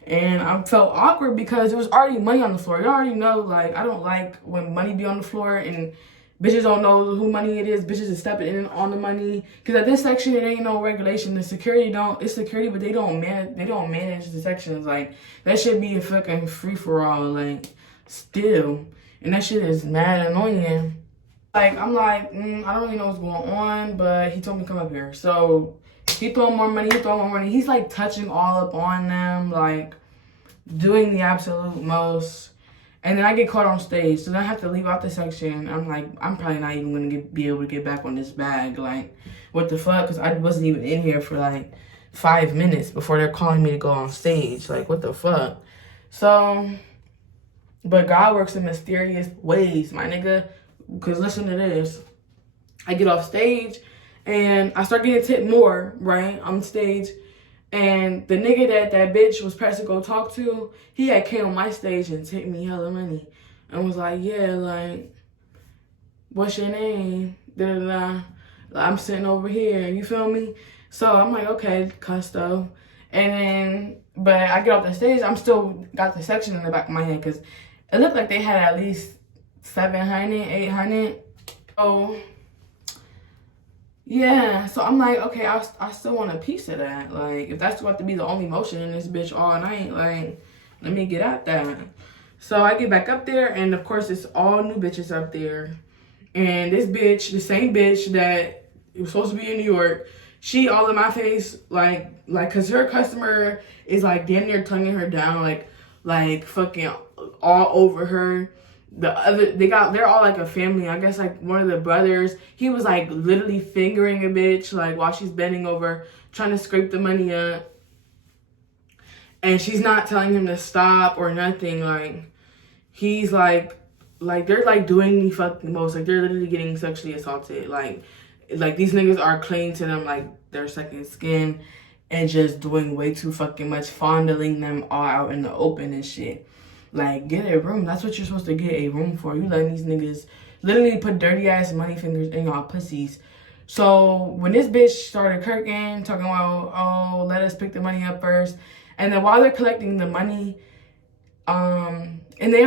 And I felt awkward because there was already money on the floor. You already know, like, I don't like when money be on the floor and bitches don't know who money it is. Bitches is stepping in on the money. Because at this section, it ain't no regulation. The security it's security, but they don't manage the sections. Like, that should be a fucking free-for-all, like, still. And that shit is mad annoying. Like, I'm like, I don't really know what's going on, but he told me to come up here. So he throwing more money, He's like touching all up on them, like doing the absolute most. And then I get caught on stage, so then I have to leave out the section. I'm like, I'm probably not even gonna be able to get back on this bag. Like, what the fuck? Because I wasn't even in here for like 5 minutes before they're calling me to go on stage. Like, what the fuck? So, but God works in mysterious ways, my nigga. Because listen to this. I get off stage and I start getting tipped more, right, on stage. And the nigga that bitch was pressed to go talk to, he had came on my stage and tipped me hella money. And was like, yeah, like, what's your name? Da-da-da. I'm sitting over here, you feel me? So I'm like, okay, custo. And then, but I get off the stage, I'm still got the section in the back of my head because it looked like they had at least 700, 800. So, yeah. So I'm like, okay, I still want a piece of that. Like, if that's about to be the only motion in this bitch all night, like, let me get at that. So I get back up there, and of course, it's all new bitches up there. And this bitch, the same bitch that was supposed to be in New York, she all in my face, like, cause her customer is like damn near tonguing her down, like fucking all over her. They're all like a family. I guess like one of the brothers, he was like literally fingering a bitch like while she's bending over trying to scrape the money up, and she's not telling him to stop or nothing. Like, he's like they're like doing the fucking most. Like, they're literally getting sexually assaulted. Like these niggas are clinging to them like their second skin and just doing way too fucking much, fondling them all out in the open and shit. Like, get a room. That's what you're supposed to get a room for. You letting these niggas literally put dirty ass money fingers in y'all pussies. So when this bitch started kirking, talking about, oh, let us pick the money up first. And then while they're collecting the money, and they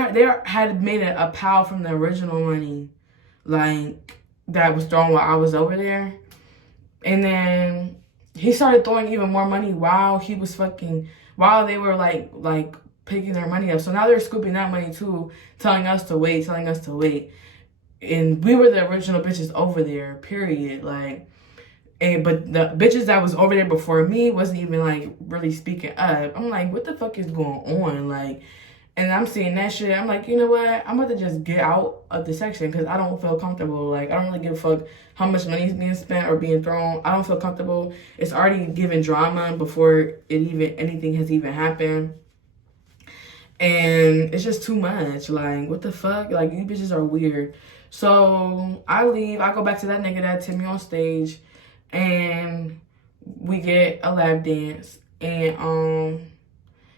had made a pile from the original money, like, that was thrown while I was over there. And then he started throwing even more money while they were like picking their money up. So now they're scooping that money too, telling us to wait. And we were the original bitches over there, period. Like, but the bitches that was over there before me wasn't even like really speaking up. I'm like, what the fuck is going on? Like, and I'm seeing that shit. I'm like, you know what? I'm about to just get out of the section because I don't feel comfortable. Like, I don't really give a fuck how much money is being spent or being thrown. I don't feel comfortable. It's already giving drama before anything has even happened. And it's just too much. Like, what the fuck? Like, you bitches are weird. So I leave. I go back to that nigga that tipped me on stage. And we get a lap dance. And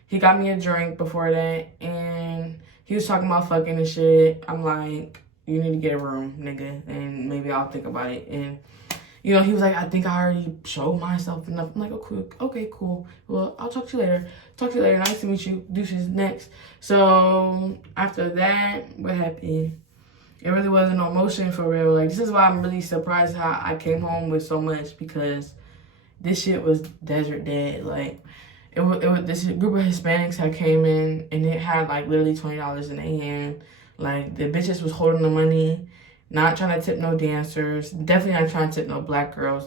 he got me a drink before that. And he was talking about fucking and shit. I'm like, you need to get a room, nigga. And maybe I'll think about it. And You know, he was like, I think I already showed myself enough. I'm like, okay, cool. Well, I'll talk to you later. Talk to you later. Nice to meet you. Deuces next. So after that, what happened? It really wasn't no motion for real. Like, this is why I'm really surprised how I came home with so much, because this shit was desert dead. Like, it was this group of Hispanics that came in, and it had like literally $20 in their hand. Like, the bitches was holding the money, not trying to tip no dancers, definitely not trying to tip no black girls.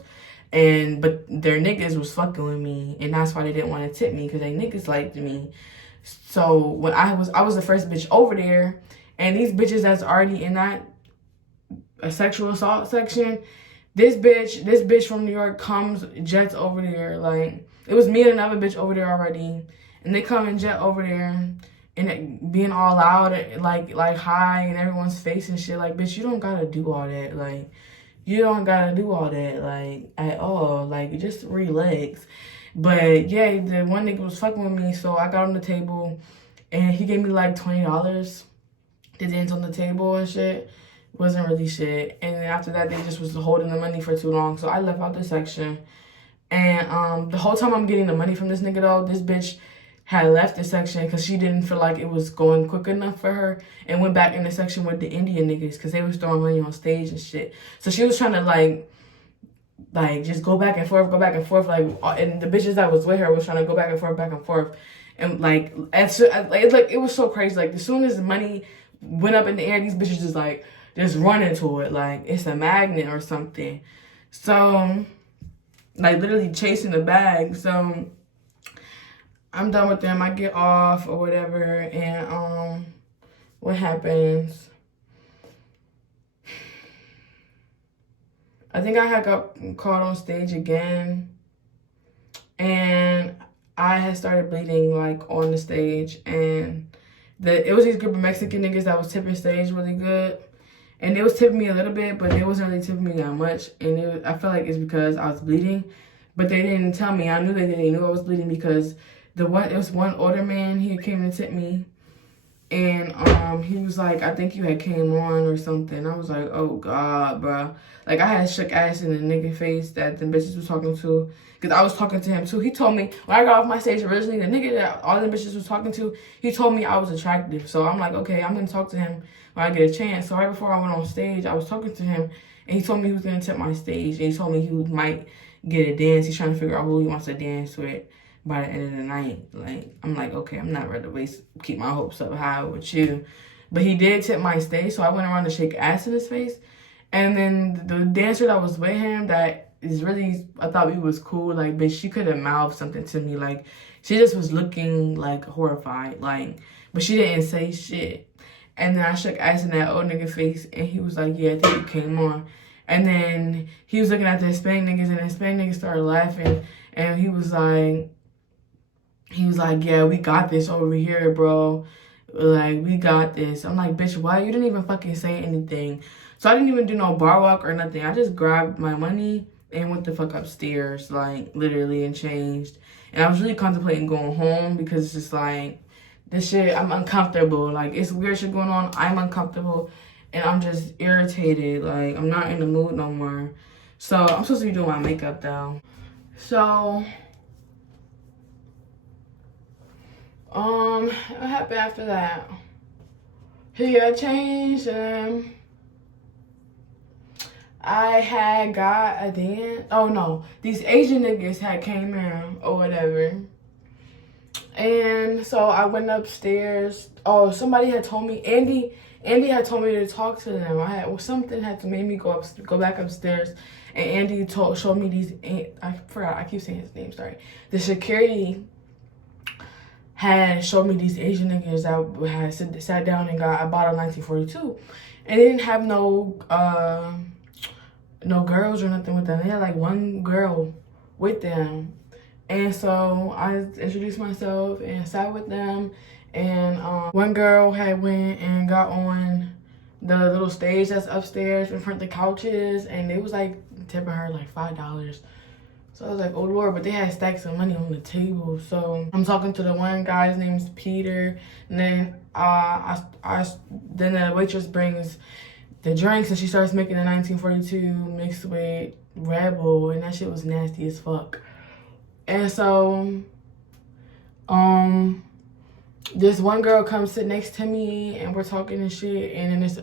But their niggas was fucking with me, and that's why they didn't want to tip me, because they niggas liked me. So when I was the first bitch over there, and these bitches that's already in that sexual assault section, this bitch from New York comes, jets over there. Like, it was me and another bitch over there already, and they come and jet over there, and it being all loud, like high in everyone's face and shit. Like, bitch, you don't gotta do all that. Like, you don't gotta do all that, like, at all. Like, just relax. But yeah, the one nigga was fucking with me, so I got on the table, and he gave me like $20 to dance on the table and shit. Wasn't really shit. And then after that, they just was holding the money for too long, so I left out the section. And the whole time I'm getting the money from this nigga though, this bitch had left the section because she didn't feel like it was going quick enough for her, and went back in the section with the Indian niggas because they was throwing money on stage and shit. So she was trying to like just go back and forth, like, and the bitches that was with her was trying to go back and forth, and like, it was so crazy. Like, as soon as the money went up in the air, these bitches just run into it like it's a magnet or something. So, like, literally chasing the bag. So I'm done with them. I get off or whatever, and what happens? I think I had got caught on stage again, and I had started bleeding like on the stage, and it was these group of Mexican niggas that was tipping stage really good, and they was tipping me a little bit, but they wasn't really tipping me that much, and I feel like it's because I was bleeding, but they didn't tell me. I knew that they knew I was bleeding because it was one older man, he came to tip me, and he was like, I think you had came on or something. I was like, oh God, bro. Like, I had shook ass in the nigga face that the bitches was talking to, because I was talking to him too. He told me, when I got off my stage originally, the nigga that all the bitches was talking to, he told me I was attractive. So I'm like, okay, I'm gonna talk to him when I get a chance. So right before I went on stage, I was talking to him, and he told me he was gonna tip my stage, and he told me he might get a dance. He's trying to figure out who he wants to dance with by the end of the night. Like, I'm like, okay, I'm not ready to keep my hopes up high with you. But he did tip my stage, so I went around to shake ass in his face. And then the dancer that was with him, that is really, I thought he was cool, like, bitch, she could have mouthed something to me. Like, she just was looking, like, horrified, like, but she didn't say shit. And then I shook ass in that old nigga face, and he was like, yeah, I think you came on. And then he was looking at the Hispanic niggas, and the Hispanic niggas started laughing, and he was like, yeah, we got this over here, bro. Like, we got this. I'm like, bitch, why? You didn't even fucking say anything. So I didn't even do no bar walk or nothing. I just grabbed my money and went the fuck upstairs, like, literally, and changed. And I was really contemplating going home because it's just like, this shit, I'm uncomfortable. Like, it's weird shit going on. I'm uncomfortable. And I'm just irritated. Like, I'm not in the mood no more. So I'm supposed to be doing my makeup, though. So what happened after that? He got changed, and I had got a dance. Oh no, these Asian niggas had came in or whatever. And so I went upstairs. Oh, somebody had told me, Andy had told me to talk to them. Something had to make me go back upstairs. And Andy showed me these, I forgot, I keep saying his name, sorry. The security had showed me these Asian niggas that had sat down and got a bottle of 1942. And they didn't have no girls or nothing with them. They had like one girl with them. And so I introduced myself and sat with them. And one girl had went and got on the little stage that's upstairs in front of the couches. And they was like tipping her like $5. So I was like, oh Lord, but they had stacks of money on the table. So I'm talking to the one guy, his name's Peter. And then then the waitress brings the drinks, and she starts making a 1942 mixed with Red Bull, and that shit was nasty as fuck. And so, this one girl comes sit next to me, and we're talking and shit, and then this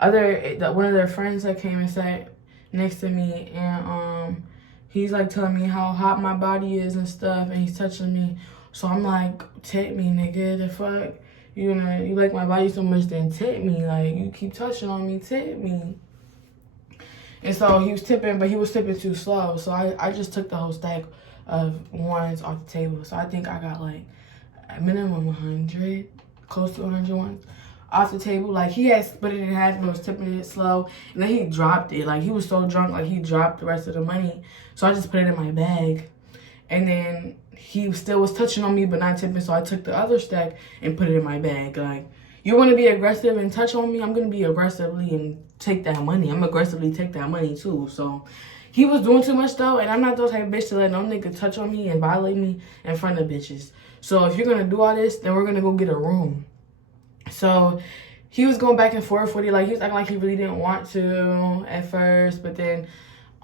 one of their friends that came and sat next to me, and he's like telling me how hot my body is and stuff, and he's touching me. So I'm like, tip me, nigga, the fuck? You know, you like my body so much, then tip me. Like, you keep touching on me, tip me. And so he was tipping, but he was tipping too slow. So I just took the whole stack of ones off the table. So I think I got like a minimum 100, close to 100 ones off the table. Like, he had split it in half, but was tipping it slow. And then he dropped it. Like, he was so drunk, like, he dropped the rest of the money. So I just put it in my bag. And then he still was touching on me, but not tipping. So I took the other stack and put it in my bag. Like, you want to be aggressive and touch on me? I'm going to be aggressively and take that money. I'm aggressively take that money, too. So he was doing too much, though. And I'm not the type of bitch to let no nigga touch on me and violate me in front of bitches. So if you're going to do all this, then we're going to go get a room. So he was going back and forth with it. Like, he was acting like he really didn't want to at first. But then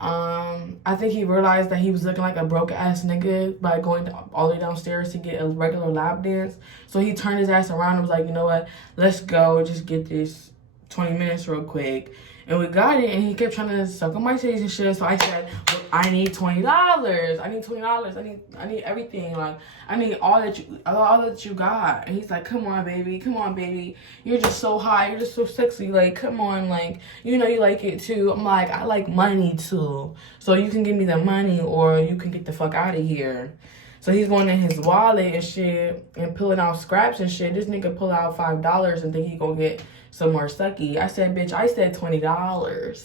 I think he realized that he was looking like a broke ass nigga by going all the way downstairs to get a regular lap dance. So he turned his ass around and was like, you know what, let's go just get this 20 minutes real quick. And we got it, and he kept trying to suck on my titties and shit. So I said, well, I need $20. I need $20. I need everything. Like, I need all that you got. And he's like, come on, baby. Come on, baby. You're just so hot. You're just so sexy. Like, come on. Like, you know you like it too. I'm like, I like money too. So you can give me the money, or you can get the fuck out of here. So he's going in his wallet and shit and pulling out scraps and shit. This nigga pull out $5 and think he gonna get some more sucky. I said, bitch, I said $20.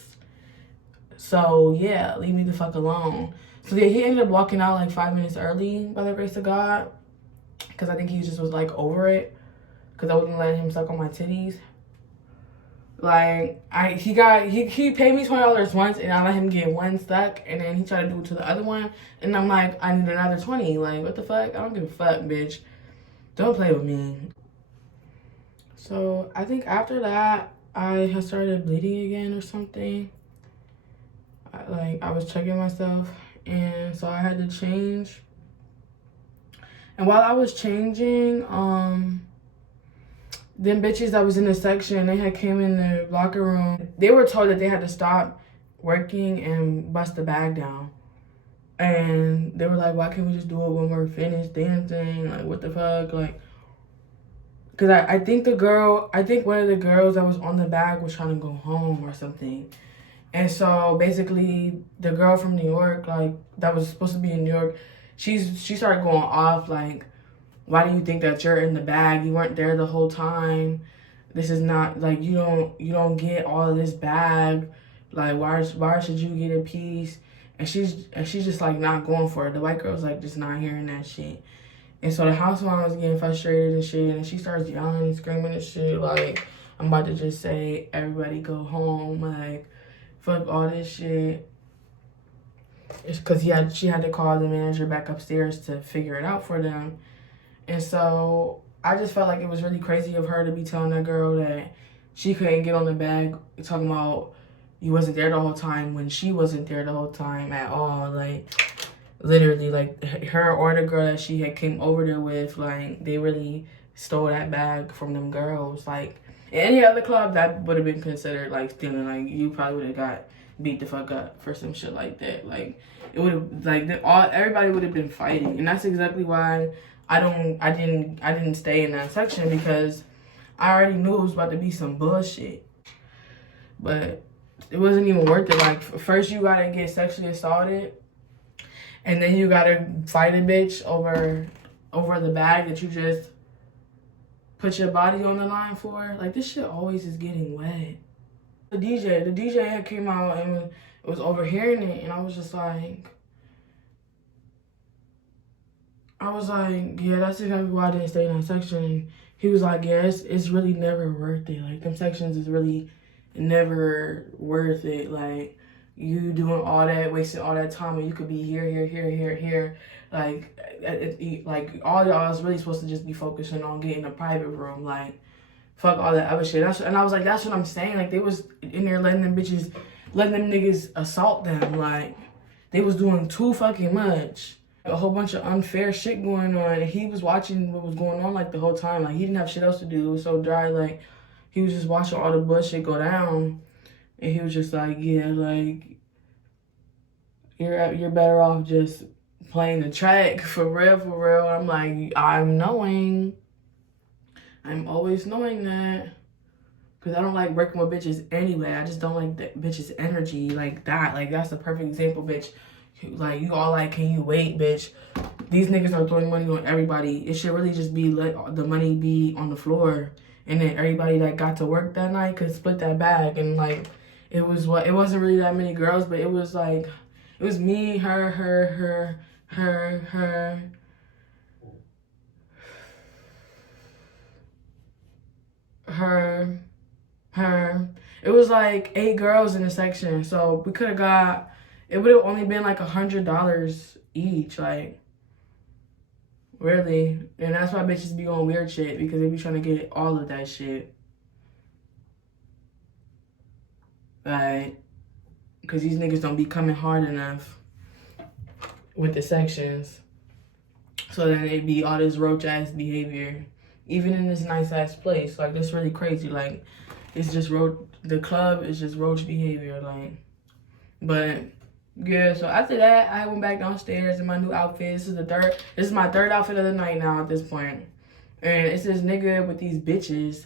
So yeah, leave me the fuck alone. So yeah, he ended up walking out like 5 minutes early by the grace of God. Because I think he just was like over it. Because I wasn't letting him suck on my titties. Like, he paid me $20 once, and I let him get one stuck, and then he tried to do it to the other one, and I'm like, I need another 20. Like, what the fuck? I don't give a fuck, bitch. Don't play with me. So I think after that, I had started bleeding again or something. I was checking myself, and so I had to change. And while I was changing, them bitches that was in the section, they had came in the locker room. They were told that they had to stop working and bust the bag down. And they were like, why can't we just do it when we're finished dancing? Like, what the fuck? Like, because I think one of the girls that was on the bag was trying to go home or something. And so basically the girl from New York, like, that was supposed to be in New York, she started going off like, why do you think that you're in the bag? You weren't there the whole time. This is not, like, you don't get all of this bag. Like, why should you get a piece? And she's just, like, not going for it. The white girl's, like, just not hearing that shit. And so the house mom was getting frustrated and shit. And she starts yelling and screaming and shit. Like, I'm about to just say, everybody go home. Like, fuck all this shit. It's because she had to call the manager back upstairs to figure it out for them. And so I just felt like it was really crazy of her to be telling that girl that she couldn't get on the bag, talking about you wasn't there the whole time when she wasn't there the whole time at all. Like, literally, like, her or the girl that she had came over there with, like, they really stole that bag from them girls. Like, in any other club, that would have been considered, like, stealing. Like, you probably would have got beat the fuck up for some shit like that. Like, it would have, like, everybody would have been fighting. And that's exactly why I didn't stay in that section, because I already knew it was about to be some bullshit. But it wasn't even worth it. Like, first you gotta get sexually assaulted, and then you gotta fight a bitch over the bag that you just put your body on the line for. Like, this shit always is getting wet. The DJ had came out and was overhearing it, and I was like, yeah, that's exactly why I didn't stay in that section. And he was like, yeah, it's really never worth it. Like, them sections is really never worth it. Like, you doing all that, wasting all that time when you could be here. Like, all y'all is really supposed to just be focusing on getting a private room. Like, Fuck all that other shit. And I was like, that's what I'm saying. Like, they was in there letting them niggas assault them. Like, they was doing too fucking much. A whole bunch of unfair shit going on. And he was watching what was going on, like, the whole time. Like, he didn't have shit else to do. It was so dry. Like, he was just watching all the bullshit go down. And he was just like, yeah, like, you're better off just playing the track for real, for real. I'm like, I'm always knowing that. Because I don't like working with bitches anyway. I just don't like that bitch's energy like that. Like, that's the perfect example, bitch. Like, you all like, can you wait, bitch? These niggas are throwing money on everybody. It should really just be let the money be on the floor. And then everybody that got to work that night could split that bag. And, like, it wasn't really that many girls, but it was, like, it was me, her. It was like 8 girls in the section, so we could have got, it would have only been like $100 each, like, really. And that's why bitches be on weird shit, because they be trying to get all of that shit. Like, because these niggas don't be coming hard enough with the sections. So then it be all this roach ass behavior. Even in this nice ass place. Like, this really crazy. Like, it's just the club is just roach behavior. Like, but yeah, so after that, I went back downstairs in my new outfit. This is my third outfit of the night now at this point. And it's this nigga with these bitches.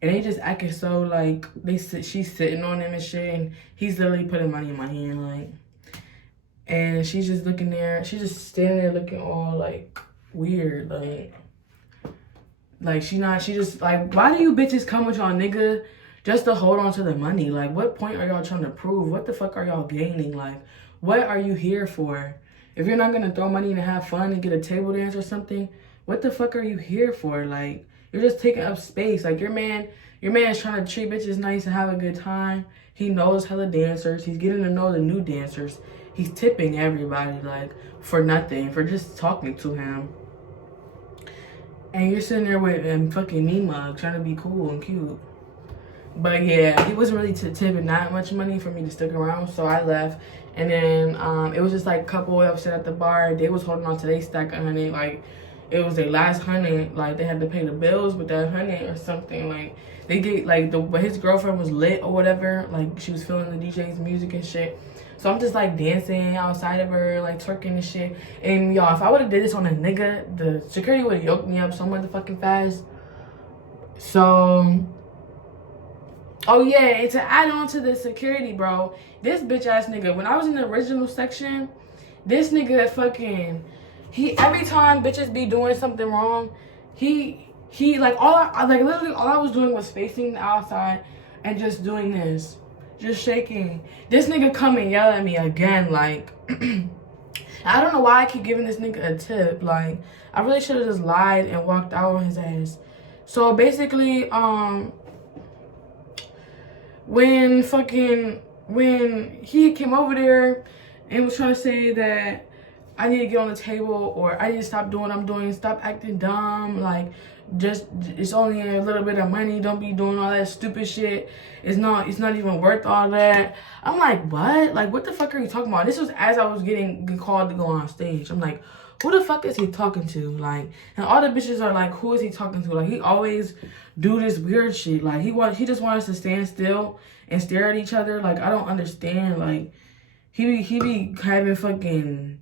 And they just acting so like, she's sitting on him and shit. And he's literally putting money in my hand, like. And she's just looking there. She's just standing there looking all, like, weird, like. Like, she just, like, why do you bitches come with y'all nigga just to hold on to the money? Like, what point are y'all trying to prove? What the fuck are y'all gaining? Like, what are you here for? If you're not gonna throw money and have fun and get a table dance or something, what the fuck are you here for? Like, you're just taking up space. Like, your man is trying to treat bitches nice and have a good time. He knows hella dancers. He's getting to know the new dancers. He's tipping everybody, like, for nothing, for just talking to him. And you're sitting there with him fucking me mug, trying to be cool and cute. But yeah, he wasn't really tipping that much money for me to stick around, so I left. And then it was just like a couple upset at the bar. They was holding on to their stack of $100. Like, it was their last $100. Like, they had to pay the bills with that $100 or something. Like, they get, like, but his girlfriend was lit or whatever. Like, she was feeling the DJ's music and shit. So I'm just, like, dancing outside of her, like, twerking and shit. And, y'all, if I would have did this on a nigga, the security would have yoked me up so motherfucking fast. So, oh, yeah, and to add on to the security, bro, this bitch-ass nigga, when I was in the original section, this nigga fucking, every time bitches be doing something wrong, he like, literally all I was doing was facing the outside and just doing this. Just shaking. This nigga come and yell at me again, like, I don't know why I keep giving this nigga a tip. Like, I really should have just lied and walked out on his ass. So basically, when he came over there and was trying to say that I need to get on the table or I need to stop doing what I'm doing, stop acting dumb, like, just, it's only a little bit of money, don't be doing all that stupid shit, it's not even worth all that. I'm like, what? Like, what the fuck are you talking about? This was as I was getting called to go on stage. I'm like, who the fuck is he talking to? Like, and all the bitches are like, who is he talking to? Like, he always do this weird shit. Like, he just wants us to stand still and stare at each other. Like, I don't understand. Like, he be having fucking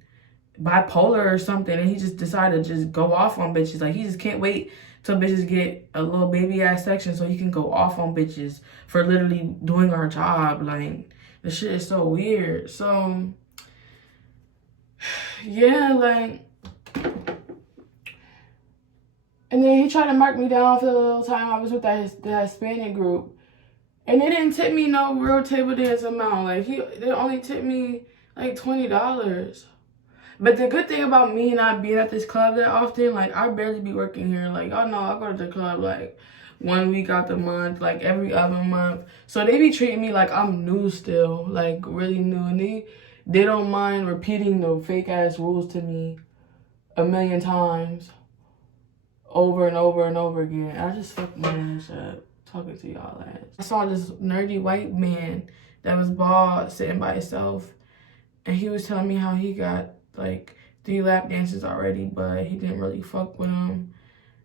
bipolar or something, and he just decided to just go off on bitches. Like, he just can't wait till bitches get a little baby ass section so he can go off on bitches for literally doing our job. Like, the shit is so weird. So yeah, like, and then he tried to mark me down for the little time I was with that Hispanic group. And they didn't tip me no real table dance amount. Like, they only tipped me like $20. But the good thing about me not being at this club that often, like, I barely be working here. Like, y'all know I go to the club like 1 week out the month, like every other month. So they be treating me like I'm new still, like really new. And they don't mind repeating the fake ass rules to me a million times over and over and over again. I just fucked my ass up talking to y'all ass. I saw this nerdy white man that was bald sitting by himself, and he was telling me how he got like 3 lap dances already, but he didn't really fuck with them.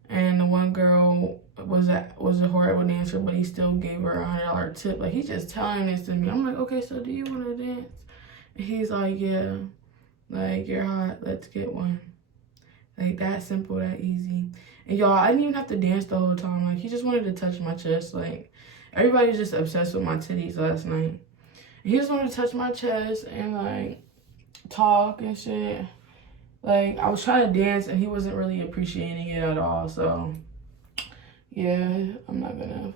And the one girl was a horrible dancer, but he still gave her $100 tip. Like, he's just telling this to me. I'm like, okay, so do you want to dance? And he's like, yeah. Like, you're hot. Let's get one. Like, that simple, that easy. And y'all, I didn't even have to dance the whole time. Like, he just wanted to touch my chest. Like, everybody was just obsessed with my titties last night. He just wanted to touch my chest and, like, talk and shit. Like, I was trying to dance and he wasn't really appreciating it at all. So, yeah, I'm not gonna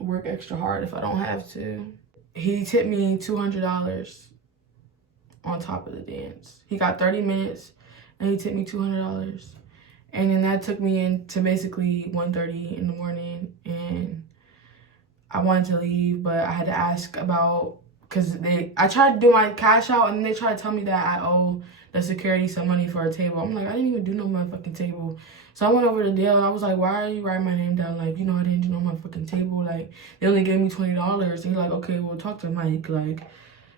work extra hard if I don't have to. He tipped me $200 on top of the dance. He got 30 minutes and he tipped me $200. And then that took me into basically 1:30 in the morning, and I wanted to leave, but I had to ask about, because I tried to do my cash out and they tried to tell me that I owe the security some money for a table. I'm like, I didn't even do no motherfucking table. So I went over to Dale. I was like, why are you writing my name down? Like, you know, I didn't do no motherfucking table. Like, they only gave me $20. And he's like, okay, well, talk to Mike. Like,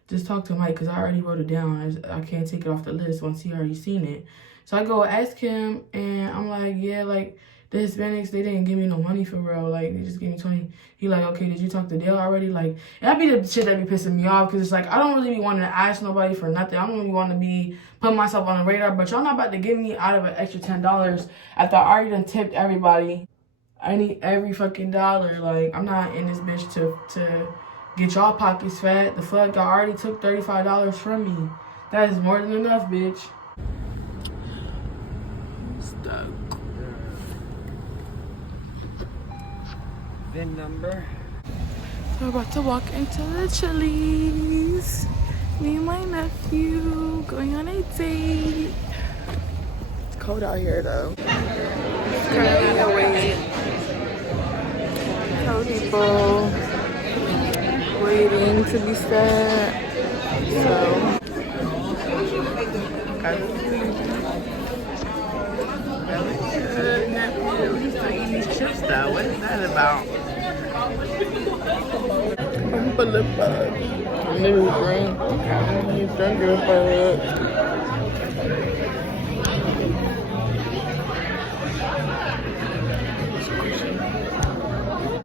just talk to Mike, because I already wrote it down. I can't take it off the list once he already seen it. So I go ask him, and I'm like, yeah, like, the Hispanics, they didn't give me no money for real. Like, they just gave me 20. He like, okay, did you talk to Dale already? Like, and that be the shit that be pissing me off, because it's like, I don't really be wanting to ask nobody for nothing. I don't really want to be putting myself on the radar, but y'all not about to give me out of an extra $10 after I already done tipped everybody. I need every fucking dollar. Like, I'm not in this bitch to get y'all pockets fat. The fuck, I already took $35 from me. That is more than enough, bitch. Stuck. VIN number. We're about to walk into the Chili's. Me and my nephew going on a date. It's cold out here though. Currently away. No people waiting to be fed. So He's still eating these chips though. What is that about? I'm full of bug. New drink. New drink.